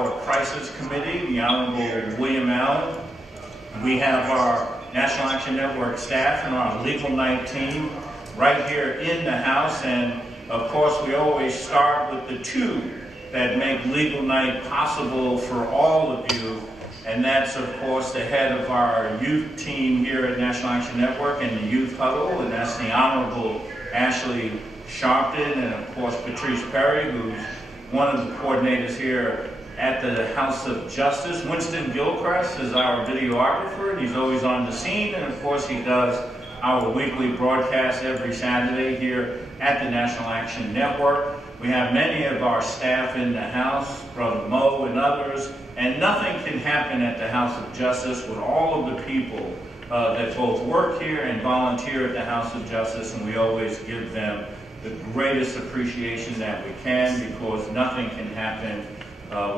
our Crisis Committee, the Honorable William Allen. We have our National Action Network staff and our Legal Night team right here in the House. And of course, we always start with the two that make Legal Night possible for all of you. And that's, of course, the head of our youth team here at National Action Network and the Youth Huddle, and that's the Honorable Ashley Sharpton, and of course Patrice Perry, who's one of the coordinators here at the House of Justice. Winston Gilchrist is our videographer, and he's always on the scene, and of course he does our weekly broadcast every Saturday here at the National Action Network. We have many of our staff in the House, Brother Mo and others, and nothing can happen at the House of Justice with all of the people that both work here and volunteer at the House of Justice, and we always give them the greatest appreciation that we can, because nothing can happen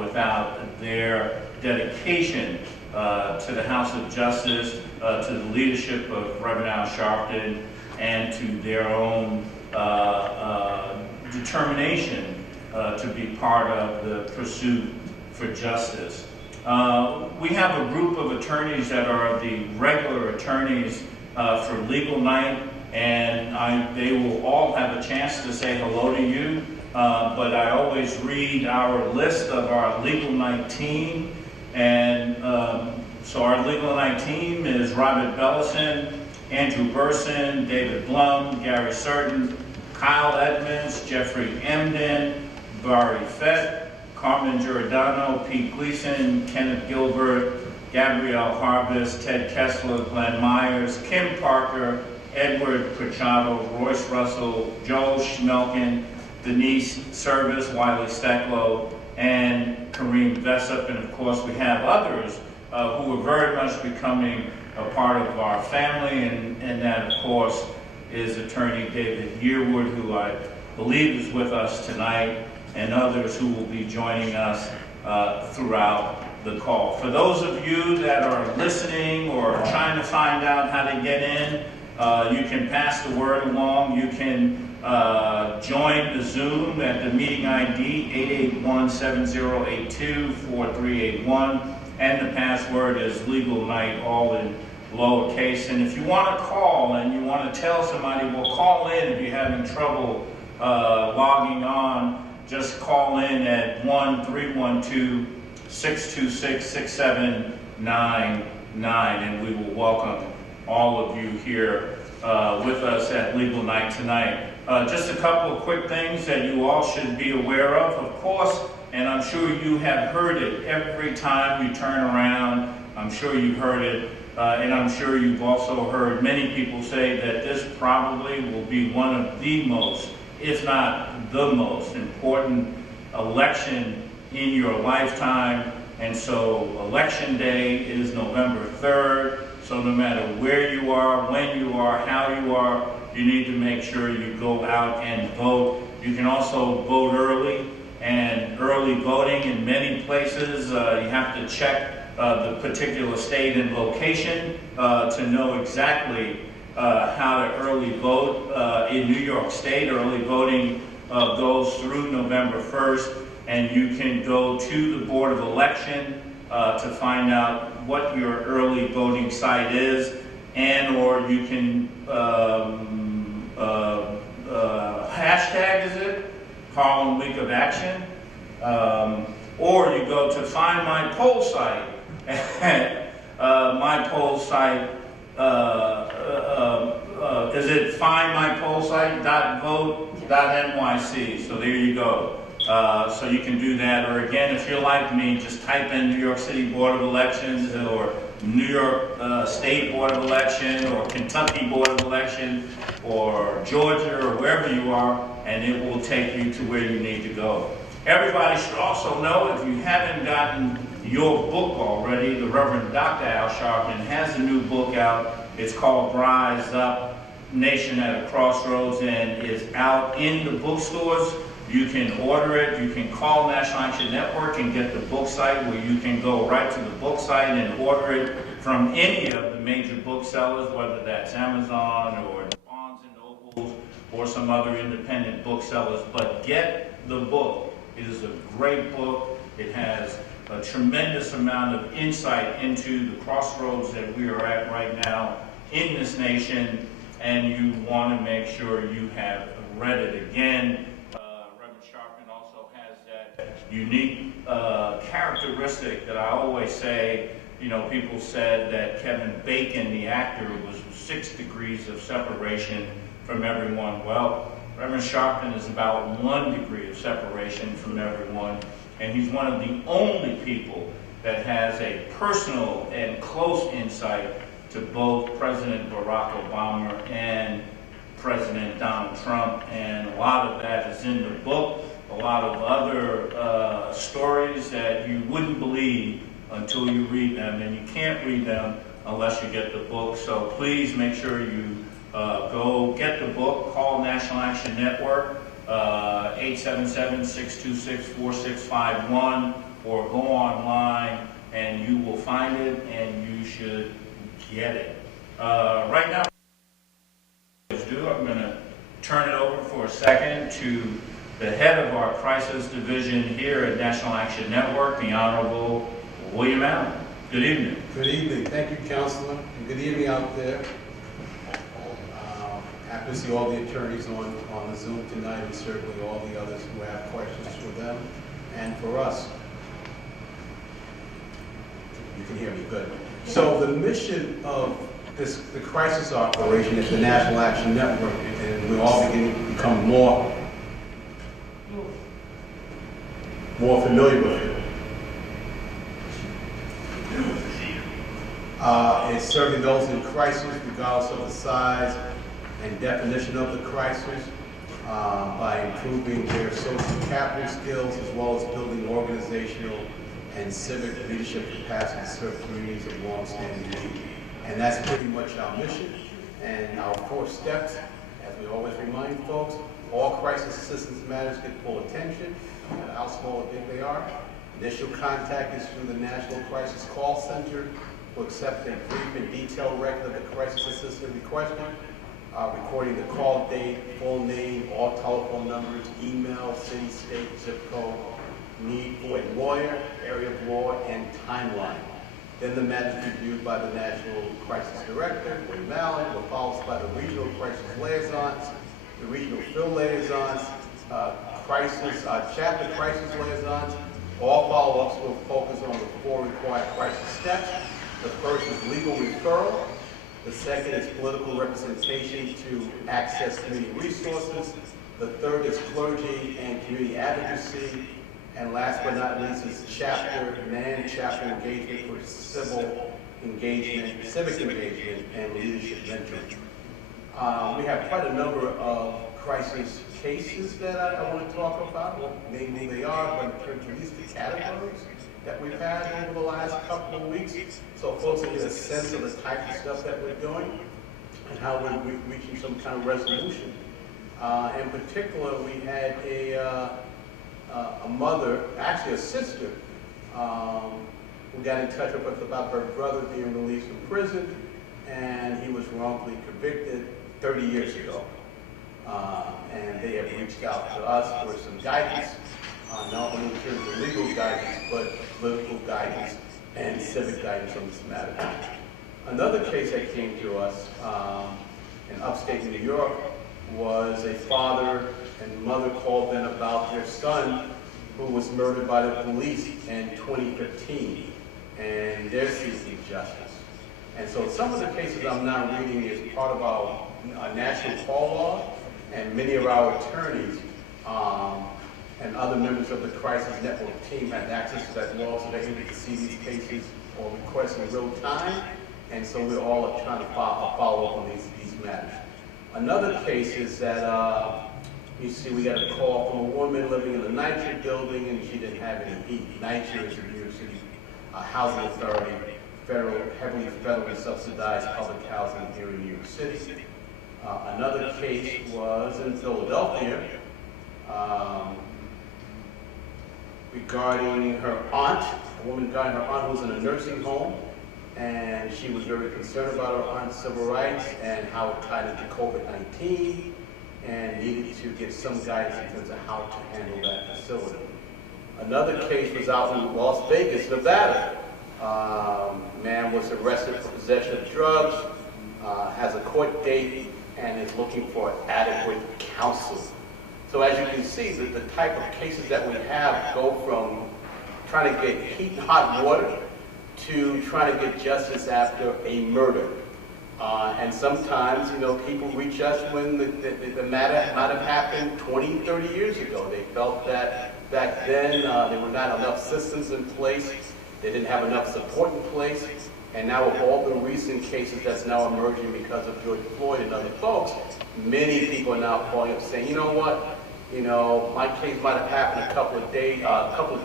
without their dedication to the House of Justice, to the leadership of Reverend Al Sharpton, and to their own determination to be part of the pursuit for justice. We have a group of attorneys that are the regular attorneys for Legal Night, and they will all have a chance to say hello to you, but I always read our list of our Legal Night team. And so our Legal Night team is Robert Bellison, Andrew Burson, David Blum, Gary Certain, Kyle Edmonds, Jeffrey Emden, Barry Fett, Carmen Giordano, Pete Gleason, Kenneth Gilbert, Gabrielle Harvest, Ted Kessler, Glenn Myers, Kim Parker, Edward Pachado, Royce Russell, Joel Schmelkin, Denise Service, Wiley Steplow, and Kareem Vessup. And of course we have others who are very much becoming a part of our family, and that of course is Attorney David Yearwood, who I believe is with us tonight, and others who will be joining us throughout the call. For those of you that are listening or trying to find out how to get in, you can pass the word along. You can join the Zoom at the meeting ID 881-7082-4381, and the password is Legal Night, all in lowercase. And if you want to call and you want to tell somebody, well, call in if you're having trouble logging on. Just call in at 1-312-626-6799, and we will welcome all of you here with us at Legal Night tonight. Just a couple of quick things that you all should be aware of course, and I'm sure you have heard it every time you turn around. I'm sure you've heard it, and I'm sure you've also heard many people say that this probably will be one of the most, if not the most important election in your lifetime. And so Election Day is November 3rd. So no matter where you are, when you are, how you are, you need to make sure you go out and vote. You can also vote early, and early voting in many places, you have to check the particular state and location to know exactly how to early vote. In New York State, early voting goes through November 1st, and you can go to the Board of Election to find out what your early voting site is, and or you can hashtag, is it? Harlem Week of Action, or you go to Find My Poll Site. My poll site, is it findmypollsite.vote.nyc? So there you go. So you can do that, or again, if you're like me, just type in New York City Board of Elections, or New York State Board of Election, or Kentucky Board of Election, or Georgia, or wherever you are, and it will take you to where you need to go. Everybody should also know, if you haven't gotten your book already, the Reverend Dr. Al Sharpton has a new book out. It's called Rise Up, Nation at a Crossroads, and is out in the bookstores. You can order it. You can call National Action Network and get the book site, where you can go right to the book site and order it from any of the major booksellers, whether that's Amazon or Barnes & Noble or some other independent booksellers. But get the book. It is a great book. It has a tremendous amount of insight into the crossroads that we are at right now in this nation, and you want to make sure you have read it again. Reverend Sharpton also has that unique characteristic that I always say. You know, people said that Kevin Bacon, the actor, was 6 degrees of separation from everyone. Well, Reverend Sharpton is about 1 degree of separation from everyone, and he's one of the only people that has a personal and close insight to both President Barack Obama and President Donald Trump, and a lot of that is in the book. A lot of other stories that you wouldn't believe until you read them, and you can't read them unless you get the book. So please make sure you go get the book. Call National Action Network, 877-626-4651, or go online and you will find it, and you should get it. Right now, I'm going to turn it over for a second to the head of our crisis division here at National Action Network, the Honorable William Allen. Good evening. Good evening. Thank you, Counselor. And good evening out there. Happy to see all the attorneys on the Zoom tonight, and certainly all the others who have questions for them and for us. You can hear me good. So the mission of the crisis operation is the National Action Network, and we're all beginning to become more familiar with it. It's serving those in crisis, regardless of the size and definition of the crisis, by improving their social capital skills, as well as building organizational and civic leadership capacity to serve communities of long-standing need. And that's pretty much our mission. And our 4 steps, as we always remind folks, all crisis assistance matters get full attention, no matter how small or big they are. Initial contact is through the National Crisis Call Center, who accept a brief and detailed record of the crisis assistance requested, recording the call date, full name, all telephone numbers, email, city, state, zip code, need for a lawyer, area of law, and timeline. Then the matter is reviewed by the National Crisis Director, William Allen, followed by the Regional Crisis Liaisons, the Regional Field Liaisons, Chapter Crisis Liaisons. All follow-ups will focus on the 4 required crisis steps. The first is legal referral. The second is political representation to access community resources. The third is clergy and community advocacy. And last but not least is chapter and chapter engagement for civic engagement, and leadership mentoring. We have quite a number of crisis cases that I want to talk about. Well, maybe they are, but in terms of these categories that we've had over the last couple of weeks, so folks can get a sense of the type of stuff that we're doing and how we're reaching some kind of resolution. In particular, we had a mother, actually a sister, who got in touch with us about her brother being released from prison, and he was wrongfully convicted 30 years ago. And they have reached out to us for some guidance, not only in terms of legal guidance, but political guidance and civic guidance on this matter. Another case that came to us in upstate New York was a father and mother called in about their son who was murdered by the police in 2015, and they're seeking justice. And so some of the cases I'm now reading is part of our national call law, and many of our attorneys and other members of the Crisis Network team have access to that law, so they're able to see these cases or requests in real time, and so we're all trying to follow up on these matters. Another case is that you see we got a call from a woman living in the NYCHA building, and she didn't have any heat. NYCHA is a New York City housing authority, heavily federally subsidized public housing here in New York City. Another case was in Philadelphia regarding her aunt, a woman regarding her aunt who was in a nursing home, and she was very concerned about her aunt's civil rights and how it tied into COVID-19, and needed to get some guidance in terms of how to handle that facility. Another case was out in Las Vegas, Nevada. Man was arrested for possession of drugs, has a court date, and is looking for adequate counsel. So as you can see, the type of cases that we have go from trying to get heat and hot water to trying to get justice after a murder. And sometimes, people reach us when the matter might have happened 20, 30 years ago. They felt that back then there were not enough systems in place. They didn't have enough support in place. And now with all the recent cases that's now emerging because of George Floyd and other folks, many people are now calling up saying, you know what, my case might have happened a couple of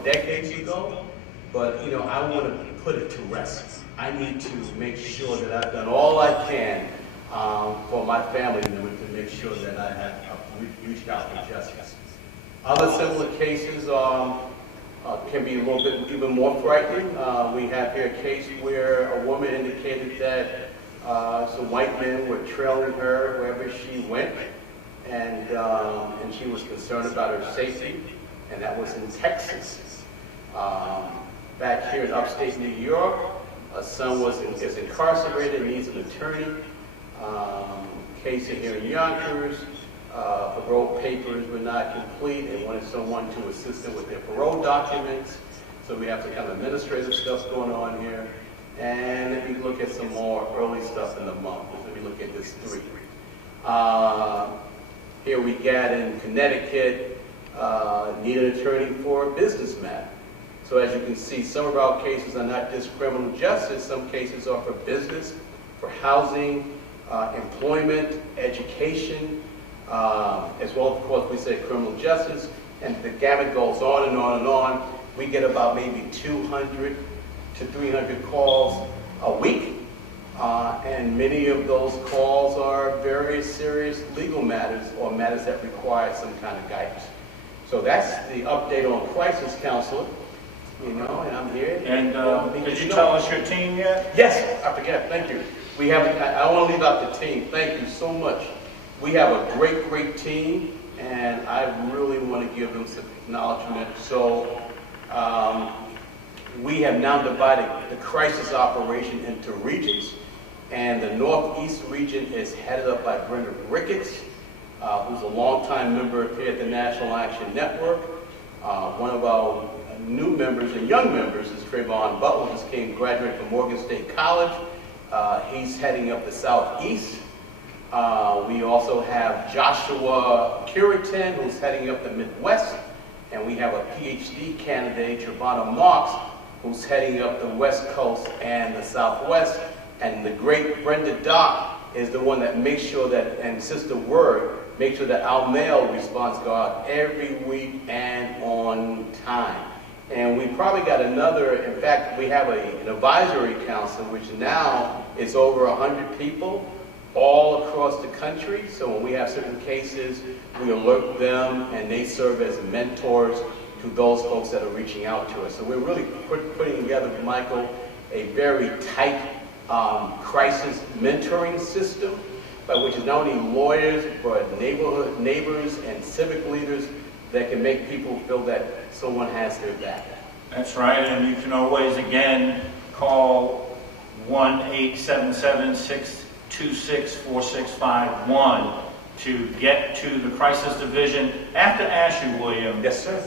decades ago, but I want to put it to rest. I need to make sure that I've done all I can for my family members to make sure that I have reached out for justice. Other similar cases can be a little bit even more frightening. We have here a case where a woman indicated that some white men were trailing her wherever she went, and she was concerned about her safety, and that was in Texas. Back here in upstate New York, a son is incarcerated and needs an attorney. Case here in Yonkers, parole papers were not complete. They wanted someone to assist them with their parole documents. So we have some kind of administrative stuff going on here. And let me look at some more early stuff in the month. Let me look at this 3. Here we got in Connecticut, need an attorney for a business matter. So as you can see, some of our cases are not just criminal justice. Some cases are for business, for housing, employment, education, as well, of course, we say criminal justice, and the gamut goes on and on and on. We get about maybe 200 to 300 calls a week, and many of those calls are very serious legal matters or matters that require some kind of guidance. So that's the update on crisis counselor. And I'm here. And did you tell us your team yet? Yes, I forget. Thank you. We have. I want to leave out the team. Thank you so much. We have a great, great team, and I really want to give them some acknowledgement. So we have now divided the crisis operation into regions, and the Northeast region is headed up by Brenda Ricketts, who's a longtime member here at the National Action Network. One of our new members and young members is Trayvon Butler, who graduated from Morgan State College. He's heading up the Southeast. We also have Joshua Curitan, who's heading up the Midwest. And we have a PhD candidate, Giovanna Marks, who's heading up the West Coast and the Southwest. And the great Brenda Dock is the one that makes sure that, and Sister Word, make sure that our mail responds go out every week and on time. And we probably got another, in fact, we have an advisory council, which now is over 100 people all across the country. So when we have certain cases, we alert them, and they serve as mentors to those folks that are reaching out to us. So we're really putting together, Michael, a very tight crisis mentoring system, by which is not only lawyers, but neighbors, and civic leaders that can make people feel that someone has their back. That's right, and you can always, again, call 1-877-626-4651 to get to the crisis division. I have to ask you, William. Yes, sir.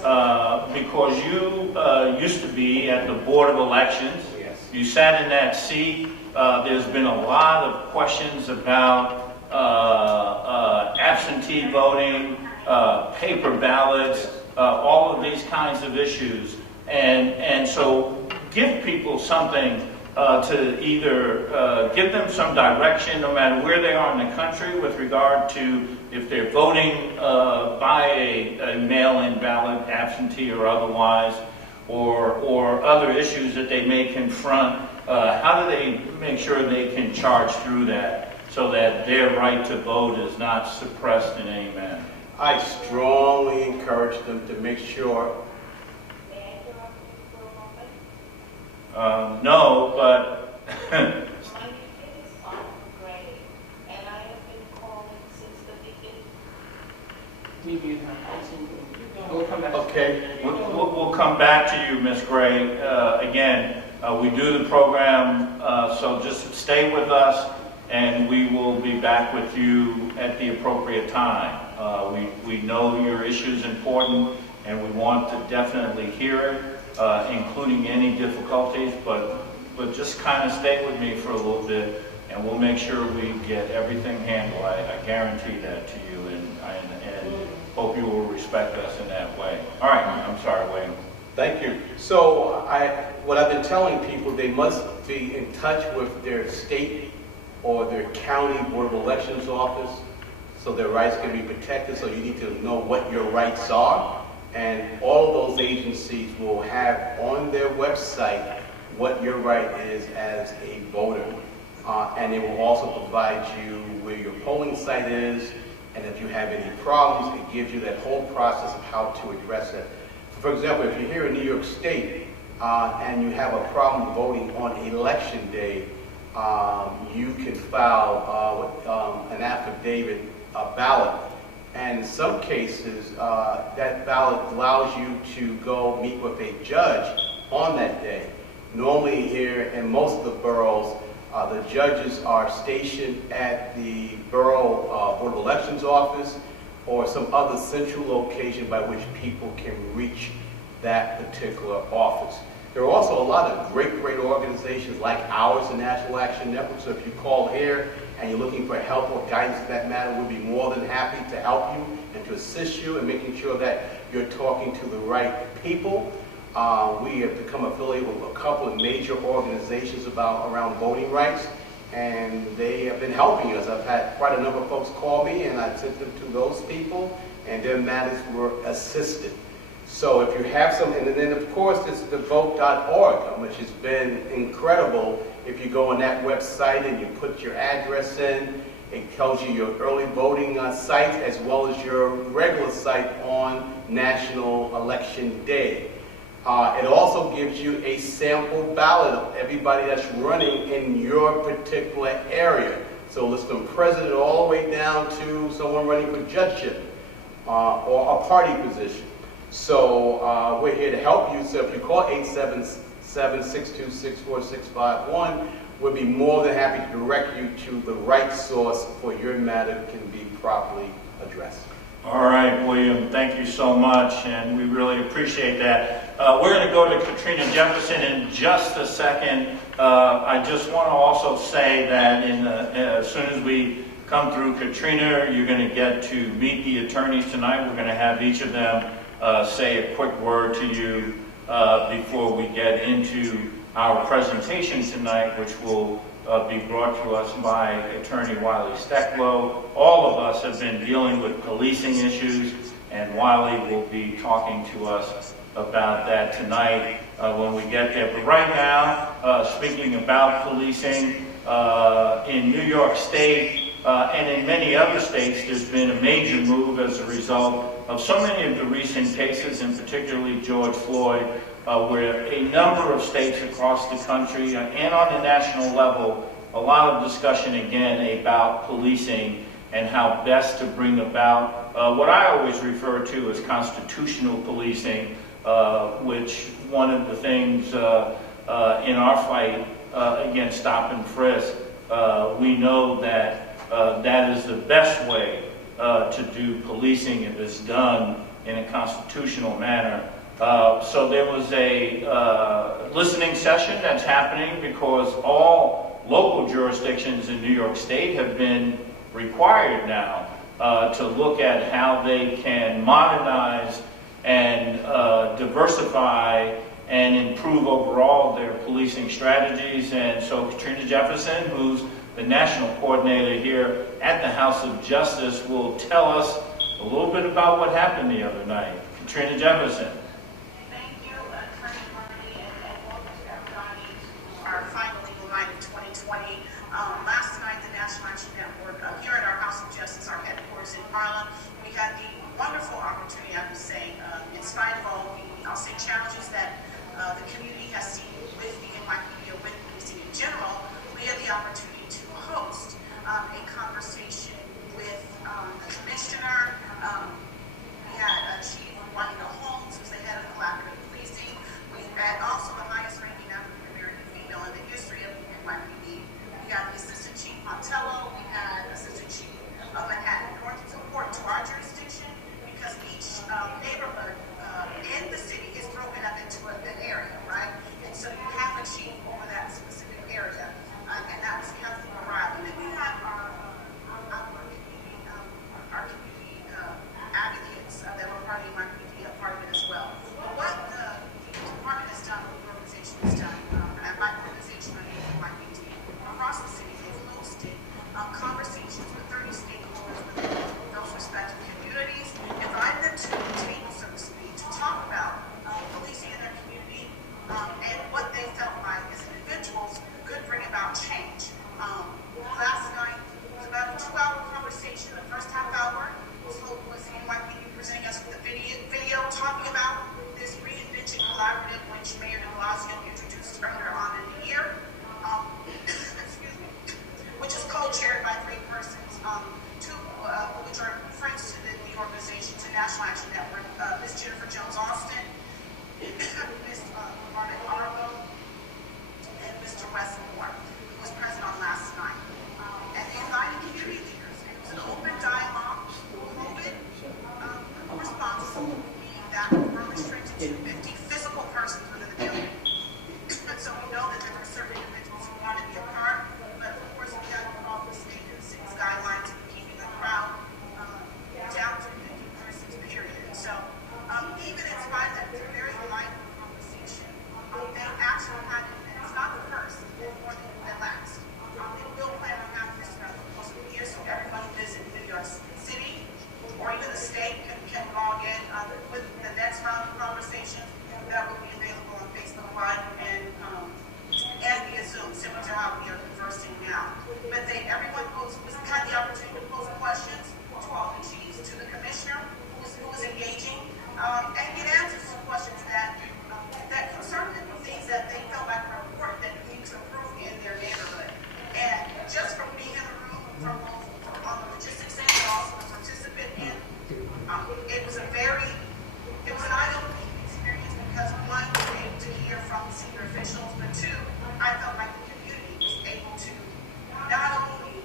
Because you used to be at the Board of Elections. Yes. You sat in that seat. There's been a lot of questions about absentee voting, paper ballots, all of these kinds of issues. And so give people something to either give them some direction, no matter where they are in the country, with regard to if they're voting by a mail-in ballot, absentee or otherwise, or other issues that they may confront. How do they make sure they can charge through that so that their right to vote is not suppressed in any manner? I strongly encourage them to make sure. No, but My kid is on grade, and I have been calling since the beginning. Maybe you have also, you don't We'll come back. Okay. We'll come back to you, Ms. Gray. Again, we do the program, so just stay with us, and we will be back with you at the appropriate time. We know your issue is important, and we want to definitely hear it, including any difficulties, but just kind of stay with me for a little bit, and we'll make sure we get everything handled. I guarantee that to you, and hope you will respect us in that way. All right, I'm sorry, William. Thank you. So what I've been telling people, they must be in touch with their state or their county board of elections office so their rights can be protected. So you need to know what your rights are, and all of those agencies will have on their website what your right is as a voter. And it will also provide you where your polling site is, and if you have any problems, it gives you that whole process of how to address it. For example, if you're here in New York State and you have a problem voting on election day, you can file an affidavit, a ballot. And in some cases, that ballot allows you to go meet with a judge on that day. Normally here in most of the boroughs, the judges are stationed at the borough Board of Elections office or some other central location by which people can reach that particular office. There are also a lot of great organizations like ours, the National Action Network. So if you call here and you're looking for help or guidance for that matter, we'll be more than happy to help you and to assist you in making sure that you're talking to the right people. We have become affiliated with a couple of major organizations around voting rights, and they have been helping us. I've had quite a number of folks call me, and I've sent them to those people, and their matters were assisted. So if you have some, and then of course it's the vote.org, which has been incredible. If you go on that website and you put your address in, it tells you your early voting site as well as your regular site on National Election Day. It also gives you a sample ballot of everybody that's running in your particular area. So it's from president all the way down to someone running for judgeship or a party position. So we're here to help you. So if you call 877-626-4651, we'll be more than happy to direct you to the right source for your matter can be properly addressed. All right, William, thank you so much, and we really appreciate that. We're going to go to Katrina Jefferson in just a second. I just want to also say that as soon as we come through Katrina, you're going to get to meet the attorneys tonight. We're going to have each of them say a quick word to you before we get into our presentation tonight, which will be brought to us by Attorney Wiley Steplow. All of us have been dealing with policing issues, and Wiley will be talking to us about that tonight when we get there. But right now, speaking about policing, in New York State and in many other states, there's been a major move as a result of so many of the recent cases, and particularly George Floyd, where a number of states across the country and on the national level, a lot of discussion again about policing and how best to bring about what I always refer to as constitutional policing, which one of the things in our fight against stop and frisk, we know that that is the best way to do policing if it's done in a constitutional manner. So there was a listening session that's happening because all local jurisdictions in New York State have been required now to look at how they can modernize and diversify and improve overall their policing strategies. And so Katrina Jefferson, who's the national coordinator here at the House of Justice, will tell us a little bit about what happened the other night. Katrina Jefferson. Thank you, Attorney Murphy, and welcome to everybody to our final legal night of 2020. Last night, the National Action Network, here at our House of Justice, our headquarters in Harlem, we had the wonderful opportunity, I would say, in spite of all the, I'll say, challenges that the community has seen with the NYPD or with policing in general, we had the opportunity to host a conversation with the commissioner. We had Chief and what they felt like as individuals could bring about change. Last night was about a 2-hour conversation. The first half hour was NYPD presenting us with a video talking about this reinvention collaborative, which Mayor de Blasio introduced earlier on in the year, excuse me, which is co-chaired by 3 persons, two which are friends to the organization, to National Action Network, Ms. Jennifer Jones-Austin, Ms. Margaret Arlo, and Mr. Wesley Moore, who was present on last night. And they invited community leaders. And it was an open dialogue, COVID responsible, meaning that we're restricted to 50 physical persons within the building. And so we know that there are certain individuals who want to be a part, but of course we have to follow the state and city's guidelines of keeping the crowd down to 50 persons, period. And so even in spite of that very light conversation, they actually had, and it's not the first, it's more than last. They will plan on having this throughout the course of the year, so everybody visit New York City or even the state can log in with the next round of conversations that will be available on Facebook Live and via Zoom, similar to how we are conversing now. But everyone had the opportunity to pose questions to all the chiefs, to the commissioner who was engaging, and get answers to questions that concerned them, things that they felt like were important that need to improve in their neighborhood. And just from being in the room, from on the logistics end, but also the participant end, it was an eye-opening experience because one, we were able to hear from senior officials, but two, I felt like the community was able to not only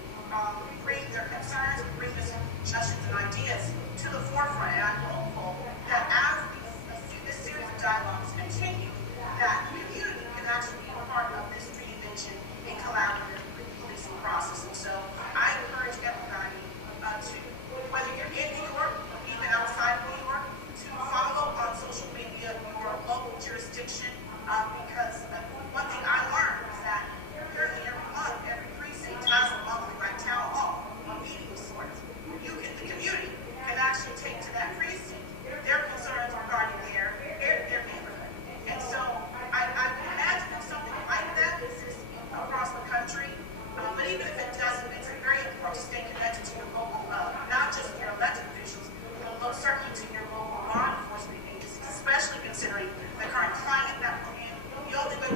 bring their concerns, bring their suggestions and ideas to the forefront. And I'm hopeful that as this series of dialogues continue, that the community can actually be a part of this reinvention and collaborative policing process. And so I encourage everybody to, whether you're in New York, even outside of New York, to follow on social media your local jurisdiction, because one thing I learned is that apparently every month, every precinct has a monthly town hall, a meeting of sorts. The community can actually take to that precinct their concerns regarding their neighborhood. And so I imagine if something like that exists across the country, but even if it doesn't, it's very important to stay connected to your local, not just your elected officials, but certainly to your local law enforcement agencies, especially considering the current climate that we're in. The only way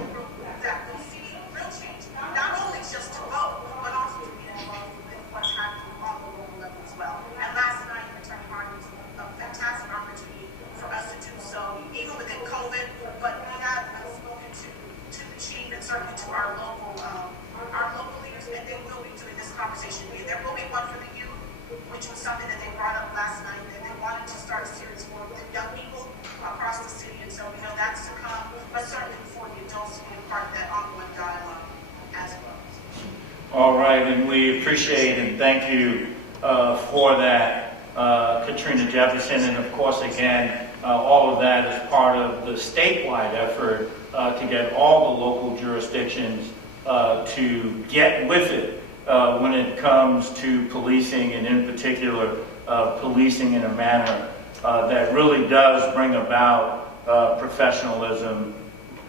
that we'll see real change, not only just to vote, but also to be involved with what's happening on the local level as well. And last night, Attorney Harding was a fantastic opportunity for us to do so, even within COVID, but we have spoken to the chief and certainly to our local leaders, and they will be doing this conversation. There will be one for the youth, which was something that they brought up last night, that they wanted to start a series for the young people across the city, and so we know that's to come, but certainly for the adults to be a part of that ongoing dialogue as well. All right, and we appreciate and thank you for that, Katrina Jefferson, and of course, again, all of that is part of the statewide effort to get all the local jurisdictions to get with it when it comes to policing, and in particular, policing in a manner that really does bring about professionalism,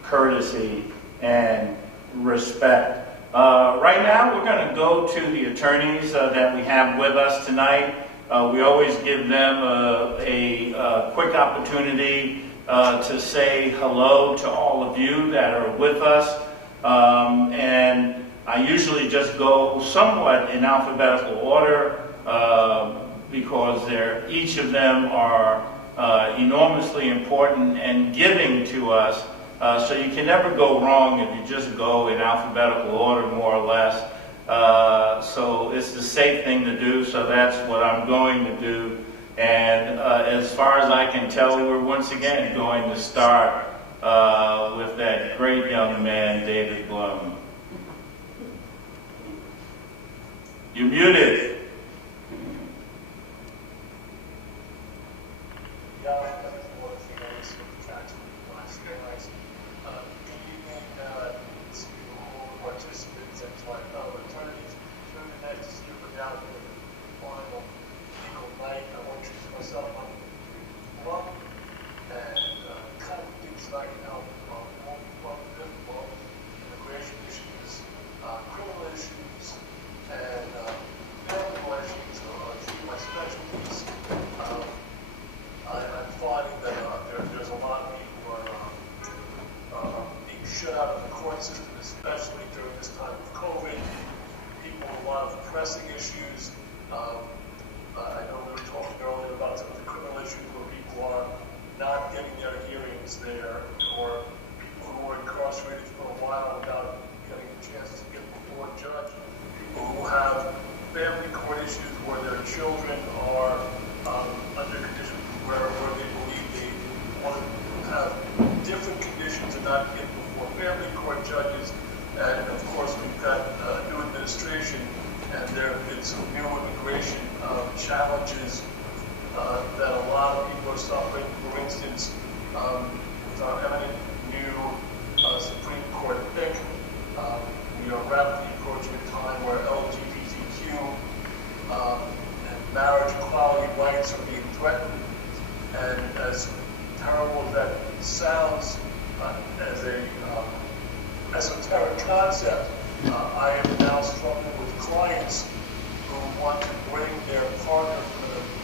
courtesy, and respect. Right now, we're going to go to the attorneys that we have with us tonight. We always give them a quick opportunity to say hello to all of you that are with us. And I usually just go somewhat in alphabetical order because each of them are enormously important and giving to us. So you can never go wrong if you just go in alphabetical order, more or less. So it's the safe thing to do, so that's what I'm going to do. And as far as I can tell, we're once again going to start with that great young man, David Blum. You're muted. shut out of the court system, especially during this time of COVID. People with a lot of pressing issues. I know we were talking earlier about some of the criminal issues where people are not getting their hearings there, or people who are incarcerated for a while without getting a chance to get before a judge. People who have family court issues where their children are under conditions where they believe they want to have different conditions and not get before family court judges. And of course, we've got a new administration, and there have been some new immigration challenges that a lot of people are suffering. For instance, with our eminent new Supreme Court pick, we are rapidly approaching a time where LGBTQ and marriage equality rights are being threatened. And as terrible as that sounds as a esoteric concept, I am now struggling with clients who want to bring their partner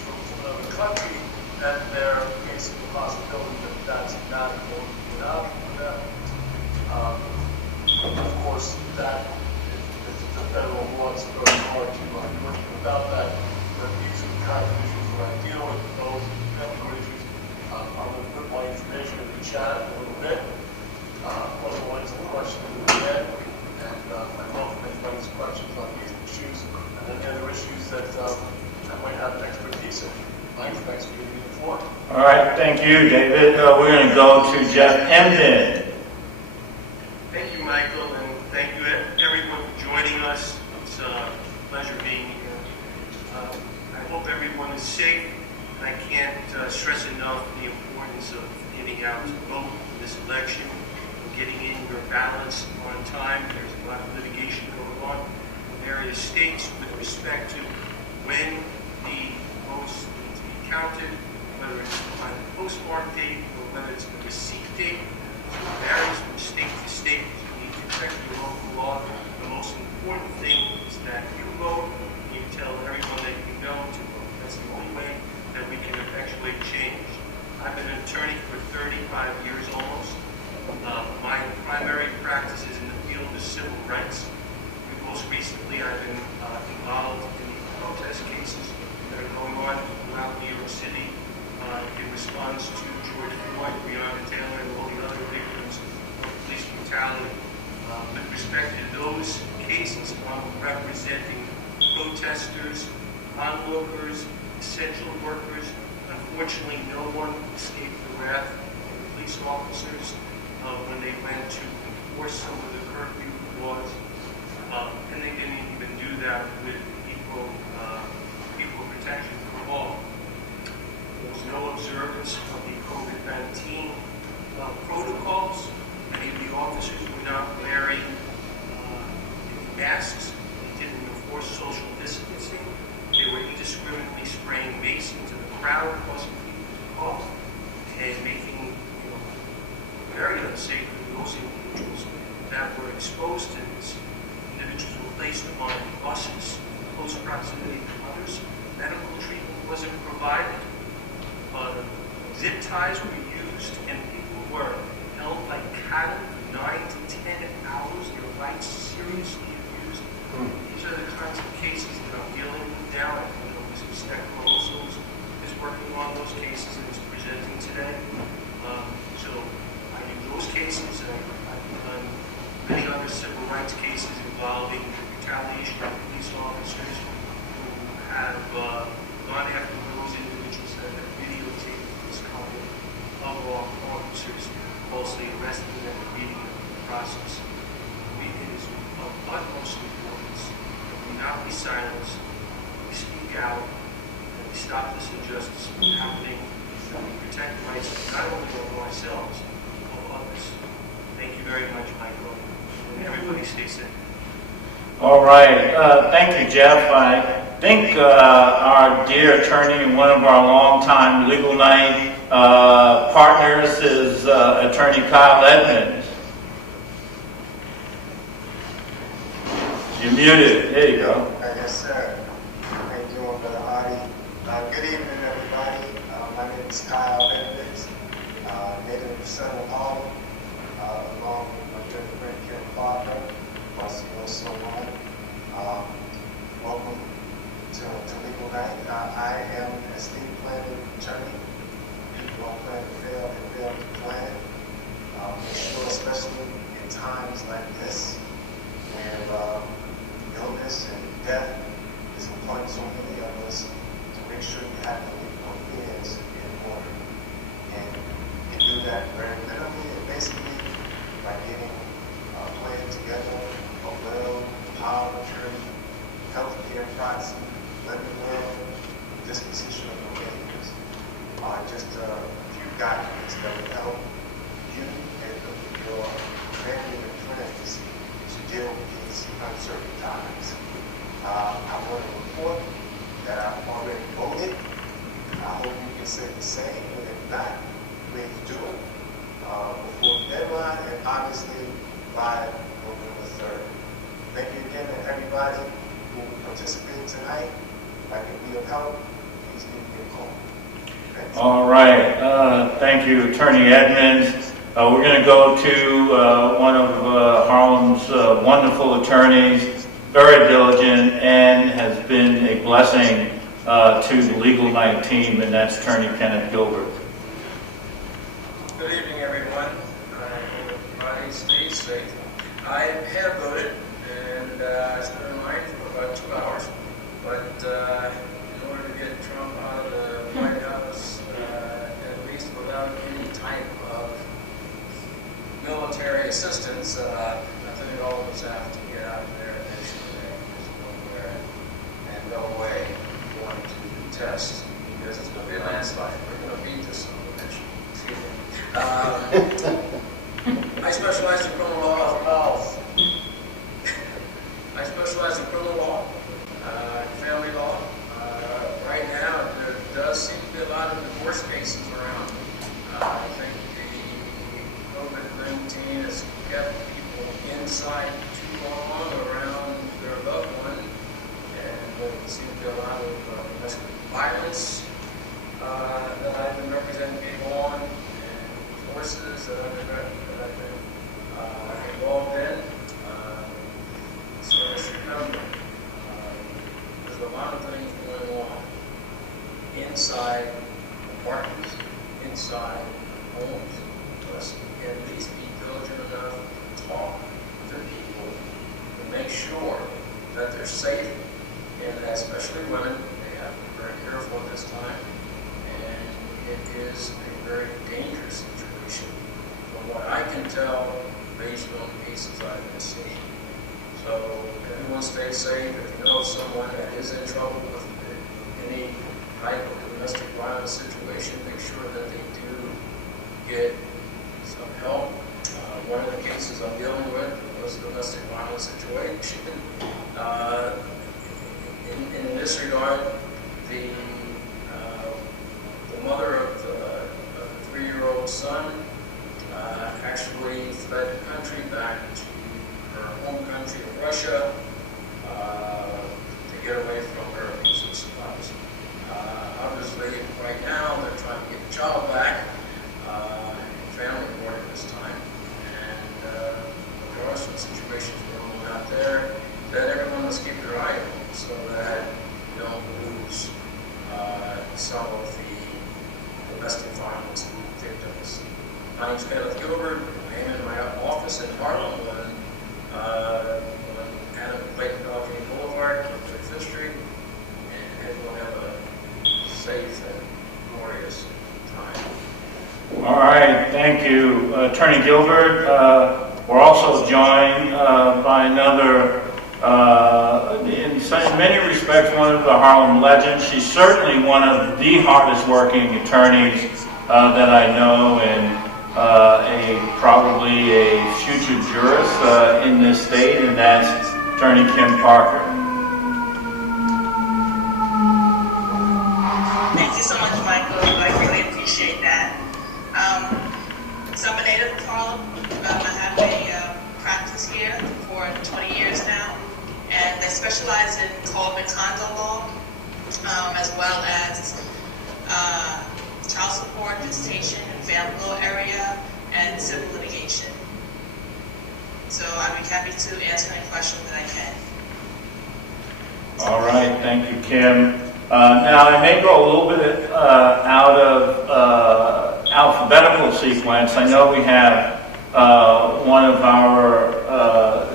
from another country, and they're facing the possibility that that's not going to be an option for them. Of course, that is the federal law. It's very hard to do anything about that, but these are the kind of issues where I deal with those family issues. I'm going to put my information in the chat a little bit. Otherwise, the question at the end, and I welcome anybody's questions on these issues and any other issues that I might have an expertise in. Mike, thanks for giving me the floor. All right, thank you, David. We're going to go to Jeff Emden. Thank you, Michael, and thank you everyone for joining us. It's a pleasure being here. I hope everyone is safe, and I can't stress enough the importance of getting out to vote in this election, getting in your ballots on time. There's a lot of litigation going on in various states with respect to when the votes need to be counted, whether it's on the postmark date or whether it's the receipt date. So it varies from state to state. So you need to check your local law. The most important thing is that you vote and you tell everyone that you know to vote. That's the only way that we can effectuate change. I've been an attorney for 35 years almost. My primary practice is in the field of civil rights. Most recently, I've been involved in the protest cases that are going on throughout New York City in response to George Floyd, Breonna Taylor, and all the other victims of police brutality. With respect to those cases, I'm representing protesters, onlookers, essential workers. Unfortunately, no one escaped the wrath of the police officers when they went to enforce some of the curfew laws, and they didn't even do that with equal protection for all. There was no observance of the COVID-19 protocols. Many of the officers were not wearing masks. They didn't enforce social distancing. They were indiscriminately spraying mace into the crowd, causing people to cough, and making very unsafe for those individuals that were exposed to this. Individuals were placed on buses in close proximity to others. Medical treatment wasn't provided. Zip ties were used, and people were held like cattle for 9 to 10 hours. Their rights seriously abused. These are the kinds of cases that I'm dealing with now. I know Mr. Steplow is working on those cases and is presenting today. So I do those cases, and I've done many other civil rights cases involving retaliation of police officers who have gone after those individuals that have videotaped this conduct of law officers, falsely arresting them and beating them in the process. It is of utmost importance that we not be silenced, we speak out, and we stop this injustice from happening, and we protect the rights not only of ourselves, but of others. Thank you very much, Michael. And everybody stay safe. All right. Thank you, Jeff. I think our dear attorney and one of our longtime Legal Night partners is Attorney Kyle Edmonds. You're muted. There you go. Yes, sir. How you doing, Brother Hardy? Good evening, everybody. My name is Kyle Edmonds, native of Southern Harlem, along with my by getting a plan together, a will, power of attorney, healthcare proxy, living will, disposition of the waivers, are just a few documents that will help you and your family and friends to deal with these uncertain times. I want to report that I've already voted. I hope you can say the same, and if not, please do it before the deadline and obviously by November 3rd. Thank you again to everybody who participated tonight. If I can be of help, please give me a call. Thanks. All right. Thank you, Attorney Edmonds. We're going to go to one of Harlem's wonderful attorneys, very diligent, and has been a blessing to the Legal Night team, and that's Attorney Kenneth Gilbert. Good evening, everyone. Everybody stay safe. I have voted, and I stood in line for about 2 hours, but in order to get Trump out of the White House, at least without any type of military assistance, I think all of us have to get out of there initially. There's nowhere and no way going to contest, because it's going to be a landslide. We're going to beat this eventually. I specialize in criminal law. I specialize in criminal law, family law. Right now, there does seem to be a lot of divorce cases around. I think the COVID-19 has kept people inside too long around their loved one, and there seems to be a lot of domestic violence that I've been representing people on, and forces that I've been involved in. So just remember, there's a lot of things going on inside apartments, inside homes. Let's at least be diligent enough to talk to people to make sure that they're safe, and that especially women, they have to be very careful at this time. And it is a very dangerous situation from what I can tell based on the cases I've been seeing. So everyone stay safe. If you know someone that is in trouble with any type of domestic violence situation, make sure that they do get some help. One of the cases I'm dealing with was a domestic violence situation. In this regard, the mother of the 3-year-old son actually fled the country back to her home country of Russia to get away from her abusive spouse. Obviously, right now, they're trying to get the child back in family court at this time. And there are some situations going on out there that everyone must keep their eye on so that you don't lose some of the domestic violence victims. My name is Kenneth Gilbert. I am in my office in Harlem on Adam Clayton Balcony Boulevard, 35th Street, and everyone have a safe and glorious time. All right, thank you, Attorney Gilbert. We're also joined by another, in many respects, one of the Harlem legends. She's certainly one of the hardest working attorneys that I know, and probably a future jurist in this state, and that's Attorney Kim Parker. Thank you so much, Michael. I really appreciate that. So I'm a native of Harlem. I have a practice here for 20 years now, and I specialize in co-op and condo law, as well as child support, visitation, and family law area, and civil litigation. So I'd be happy to answer any questions that I can. All right, thank you, Kim. Now, I may go a little bit out of alphabetical sequence. I know we have one of our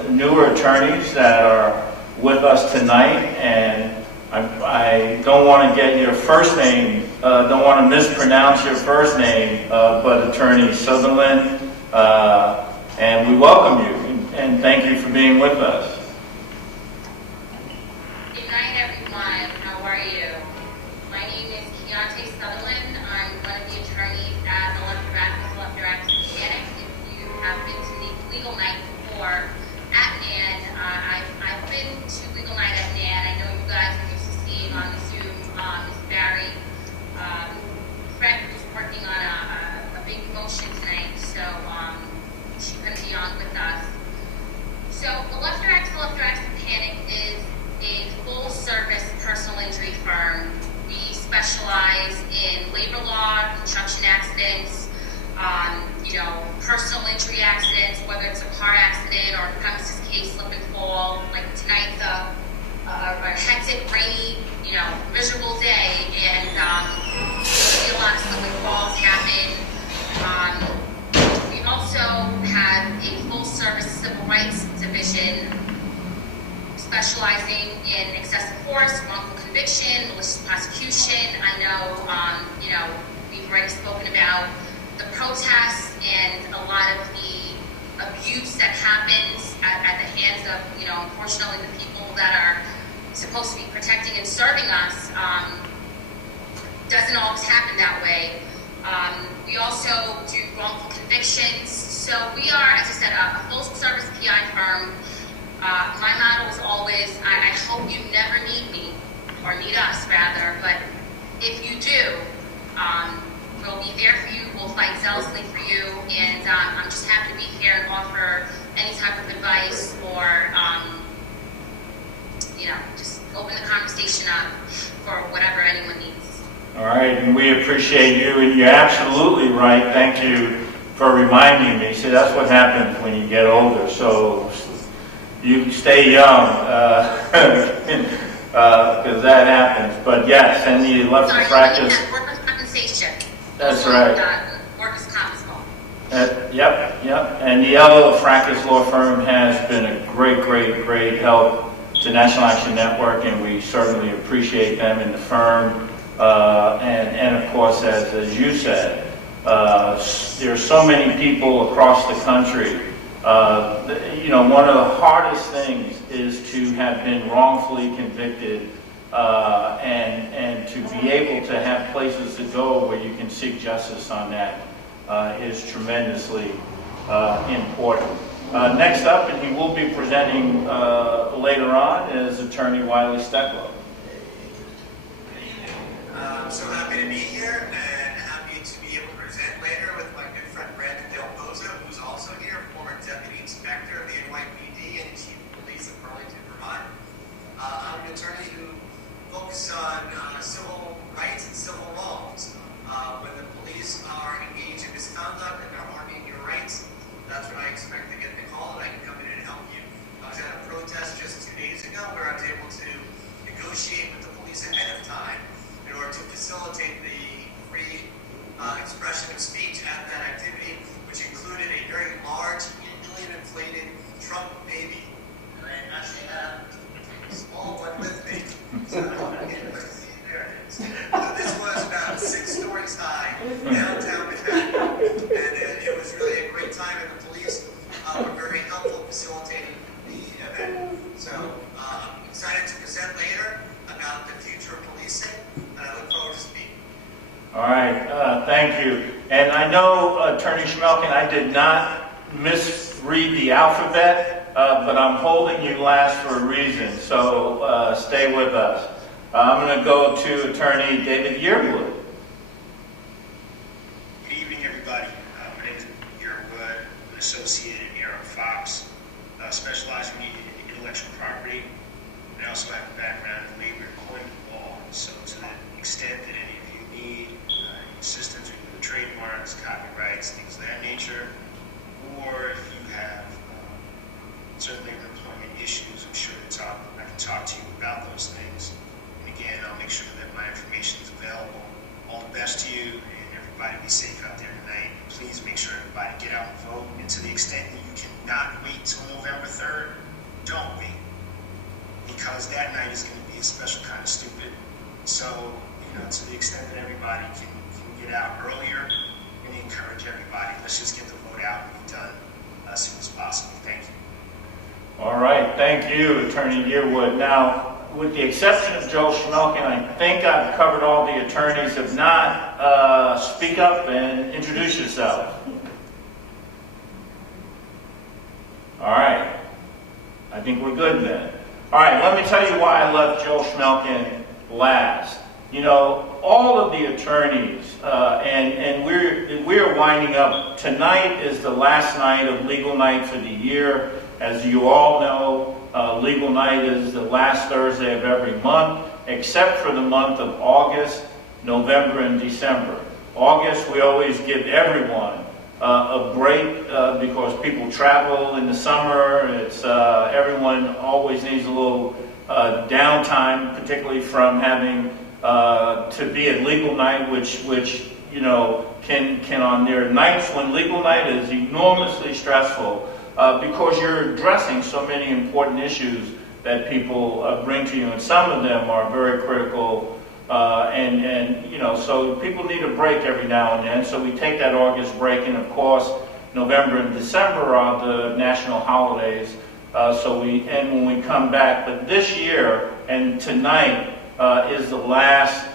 newer attorneys that are with us tonight, and I don't want to get your first name, don't want to mispronounce your first name, but Attorney Sutherland. And we welcome you, and thank you for being with us. Good night, everyone. How are you? My name is Keontae Sutherland. I'm one of the attorneys at the Left Mechanic. If you have been to Legal Night before at NAN, I've been to Legal Night at NAN. I know you guys are used to seeing on the Zoom Ms. Barry. Fred was working on a big motion tonight, so she couldn't be on with us. So the Left Mechanic is a full-service personal injury firm. We specialize in labor law, construction accidents, personal injury accidents, whether it's a car accident or a premises case, slip and fall. Like tonight's a hectic, rainy, miserable day, and we see a lot of slip and falls happen. We also have a full-service civil rights division specializing in excessive force, wrongful conviction, malicious prosecution. I know, we've already spoken about the protests and a lot of the abuse that happens at the hands of, unfortunately, the people that are supposed to be protecting and serving us. Doesn't always happen that way. We also do wrongful convictions. So we are, as I said, a full-service PI firm. My motto is always, I hope you never need me, or need us rather, but if you do, we'll be there for you, we'll fight zealously for you, and I'm just happy to be here and offer any type of advice or, just open the conversation up for whatever anyone needs. All right, and we appreciate you, and you're absolutely right. Thank you for reminding me. See, that's what happens when you get older. So you stay young, because that happens. But yes, and the left Sorry, practice. Workers' compensation. That's right. Workers' comp as well. Yep. And the Yellow Fracas Law Firm has been a great help to National Action Network, and we certainly appreciate them in the firm. And of course, as you said, there are so many people across the country. One of the hardest things is to have been wrongfully convicted, and to be able to have places to go where you can seek justice on that is tremendously important. Next up, and he will be presenting later on, is Attorney Wiley Steplow. I'm so happy to be here and happy to be able to present later with my good friend Bozo, who's also here, former Deputy Inspector of the NYPD and Chief of Police of Burlington, Vermont. I'm an attorney who focuses on civil rights and civil wrongs. When the police are engaged in misconduct and are harming your rights, that's when I expect to get the call and I can come in and help you. I was at a protest just 2 days ago where I was able to negotiate with the police ahead of time in order to facilitate the free expression of speech at that activity, which included a very large, helium-inflated Trump baby. And I actually had a small one with me. So there it is. So this was about 6 stories high, downtown Manhattan. And it was really a great time, and the police were very helpful facilitating the event. So I'm excited to present later about the future of policing, and I look forward to speaking. All right, thank you. And I know, Attorney Schmelkin, I did not misread the alphabet, but I'm holding you last for a reason, so stay with us. I'm going to go to Attorney David Yearwood. Good evening, everybody. My name is Yearwood, an associate here at Fox, specializing in intellectual property. I also have a background in labor and employment law, so to the extent that any of you need assistance with trademarks, copyrights, things of that nature, or if you have certain labor and employment issues, I'm sure I can talk to you about those things. And again, I'll make sure that my information is available. All the best to you, and everybody be safe out there tonight. Please make sure everybody get out and vote. And to the extent that you cannot wait till November 3rd, don't wait. Because that night is going to be a special kind of stupid. So, to the extent that everybody can get out earlier, we encourage everybody. Let's just get the vote out and be done. as soon as possible. Thank you. All right, thank you, Attorney Yearwood. Now, with the exception of Joe Schmelkin, I think I've covered all the attorneys. If not, speak up and introduce yourself. All right, I think we're good then. All right, let me tell you why I left Joe Schmelkin last. You know, all of the attorneys, and we're winding up. Tonight is the last night of Legal Night for the year. As you all know, Legal Night is the last Thursday of every month, except for the month of August, November, and December. August, we always give everyone a break because people travel in the summer. It's everyone always needs a little downtime, particularly from having to be at Legal Night, which you know can on their nights when Legal Night is enormously stressful because you're addressing so many important issues that people bring to you, and some of them are very critical. And you know, so people need a break every now and then. So we take that August break, and of course, November and December are the national holidays. And when we come back, but this year and tonight is the last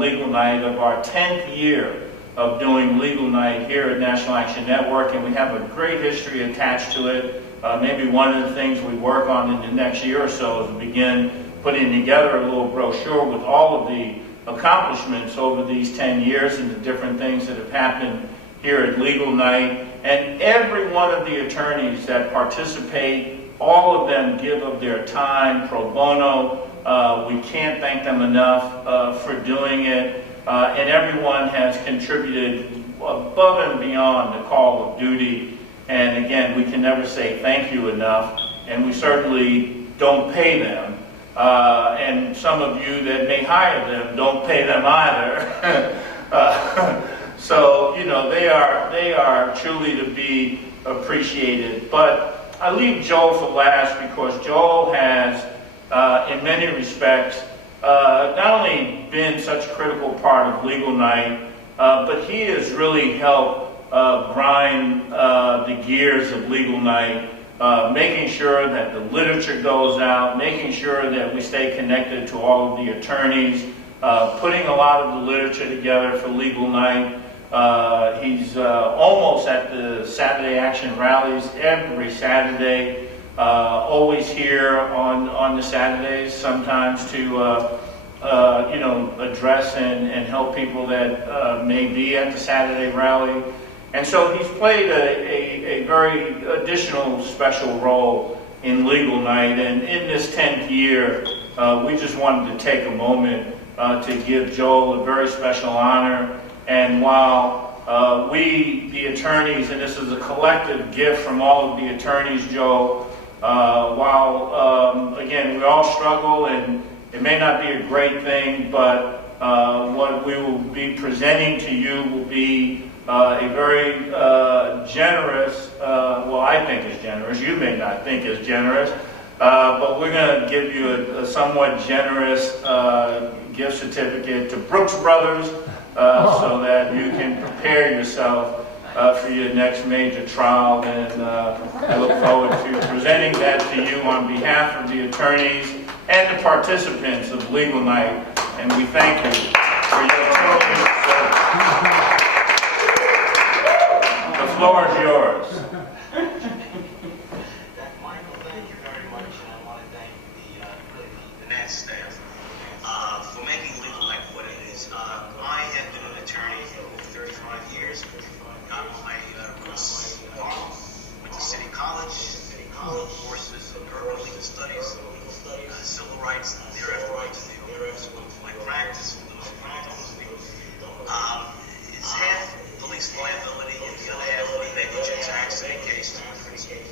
Legal Night of our 10th year of doing Legal Night here at National Action Network, and we have a great history attached to it. Maybe one of the things we work on in the next year or so is begin putting together a little brochure with all of the accomplishments over these 10 years and the different things that have happened here at Legal Night. And every one of the attorneys that participate, all of them give of their time pro bono. We can't thank them enough for doing it. And everyone has contributed above and beyond the call of duty. And again, we can never say thank you enough. And we certainly don't pay them. And some of you that may hire them don't pay them either. So, you know, they are truly to be appreciated. But I leave Joel for last because Joel has, in many respects, not only been such a critical part of Legal Night, but he has really helped grind the gears of Legal Night. Making sure that the literature goes out, making sure that we stay connected to all of the attorneys, putting a lot of the literature together for Legal Night. He's almost at the Saturday Action rallies every Saturday, always here on the Saturdays, sometimes to you know, address and help people that may be at the Saturday rally. And so he's played a very additional special role in Legal Night. And in this 10th year, we just wanted to take a moment to give Joel a very special honor. And while we, the attorneys, and this is a collective gift from all of the attorneys, Joel, while, again, we all struggle and it may not be a great thing, but what we will be presenting to you will be a very generous, well, I think is generous. You may not think is generous, but we're going to give you a somewhat generous gift certificate to Brooks Brothers so that you can prepare yourself for your next major trial. And I look forward to presenting that to you on behalf of the attorneys and the participants of Legal Night. And we thank you for your brilliant service. The floor is yours. Michael, thank you very much, and I want to thank the NAT staff for making Legal Night what it is. I have been an attorney for over 35 years. Got my roots in Harlem, went to City College, courses in urban legal studies, civil rights, and thereafter went to the Open School of Public Practice. For those who don't know, it's half police liability and the other half negligence accident cases,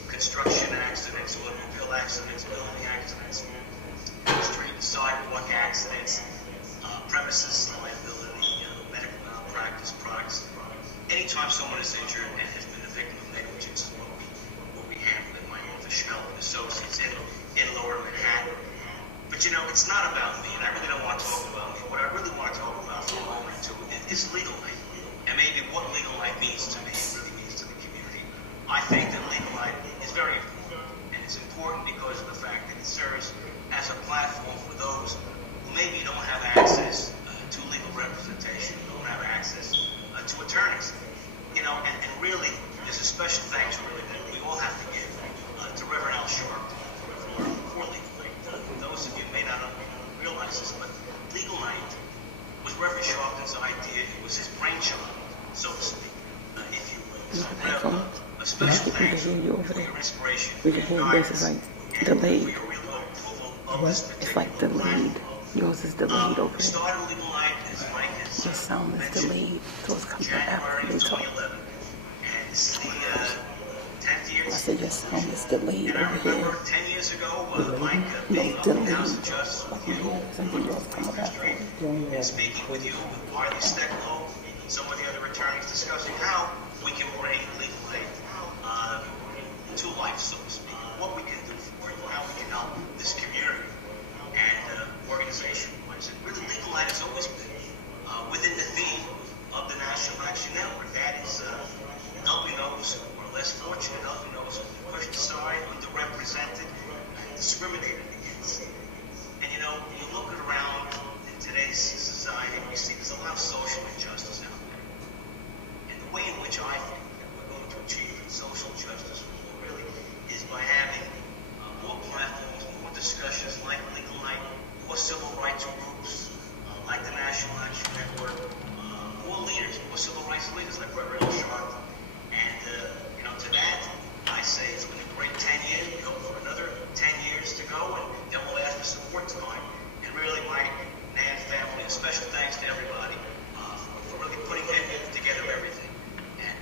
construction accidents, automobile accidents, building accidents, street and sidewalk accidents, premises liability, medical malpractice, products. Anytime someone is injured and has been a victim of negligence is what we handle in my office, Schmel and Associates in Lower Manhattan. But you know, it's not about me, and I really don't want to talk about me. What I really want to talk about for a moment or two is Legal Night. And maybe what Legal Night means to me, it really means to the community. I think that Legal provides a platform for those who maybe don't have access to legal representation, don't have access to attorneys. You know, and really, there's a special thanks really that we all have to give to Reverend Al Sharp for Legal Night. Those of you may not realize this, but Legal Night was Reverend Sharpton's idea. It was his brainchild, so to speak, if you will. So, Reverend, a special thanks for your inspiration. We can hear this is like delayed. It's like delayed. Yours is delayed over there. Your sound is delayed, so it's coming after you talk. I said your sound is delayed over here. 10 years ago, No, delayed. Like you hear something yours coming after. And speaking with you, with Wiley, Steplow, and some of the other attorneys discussing how we can bring legal aid to life, so to speak. What we can do for you, how we can help this community and organization. Really, Legal Aid has always been within the theme of the National Action Network. That is helping those who are less fortunate, helping those who are pushed aside, underrepresented, discriminated against. And you know, you look around in today's society, and you see there's a lot of social injustice out there. And the way in which I think that we're going to achieve social justice really is by having more platforms, more discussions like Legal Night, more civil rights groups like the National Action Network, more leaders, more civil rights leaders like Reverend Al Sharp. And you know, to that, I say it's been a great 10 years. We hope for another 10 years to go, and then we'll ask for support time. And really, my Nan family, a special thanks to everybody for really putting together everything. And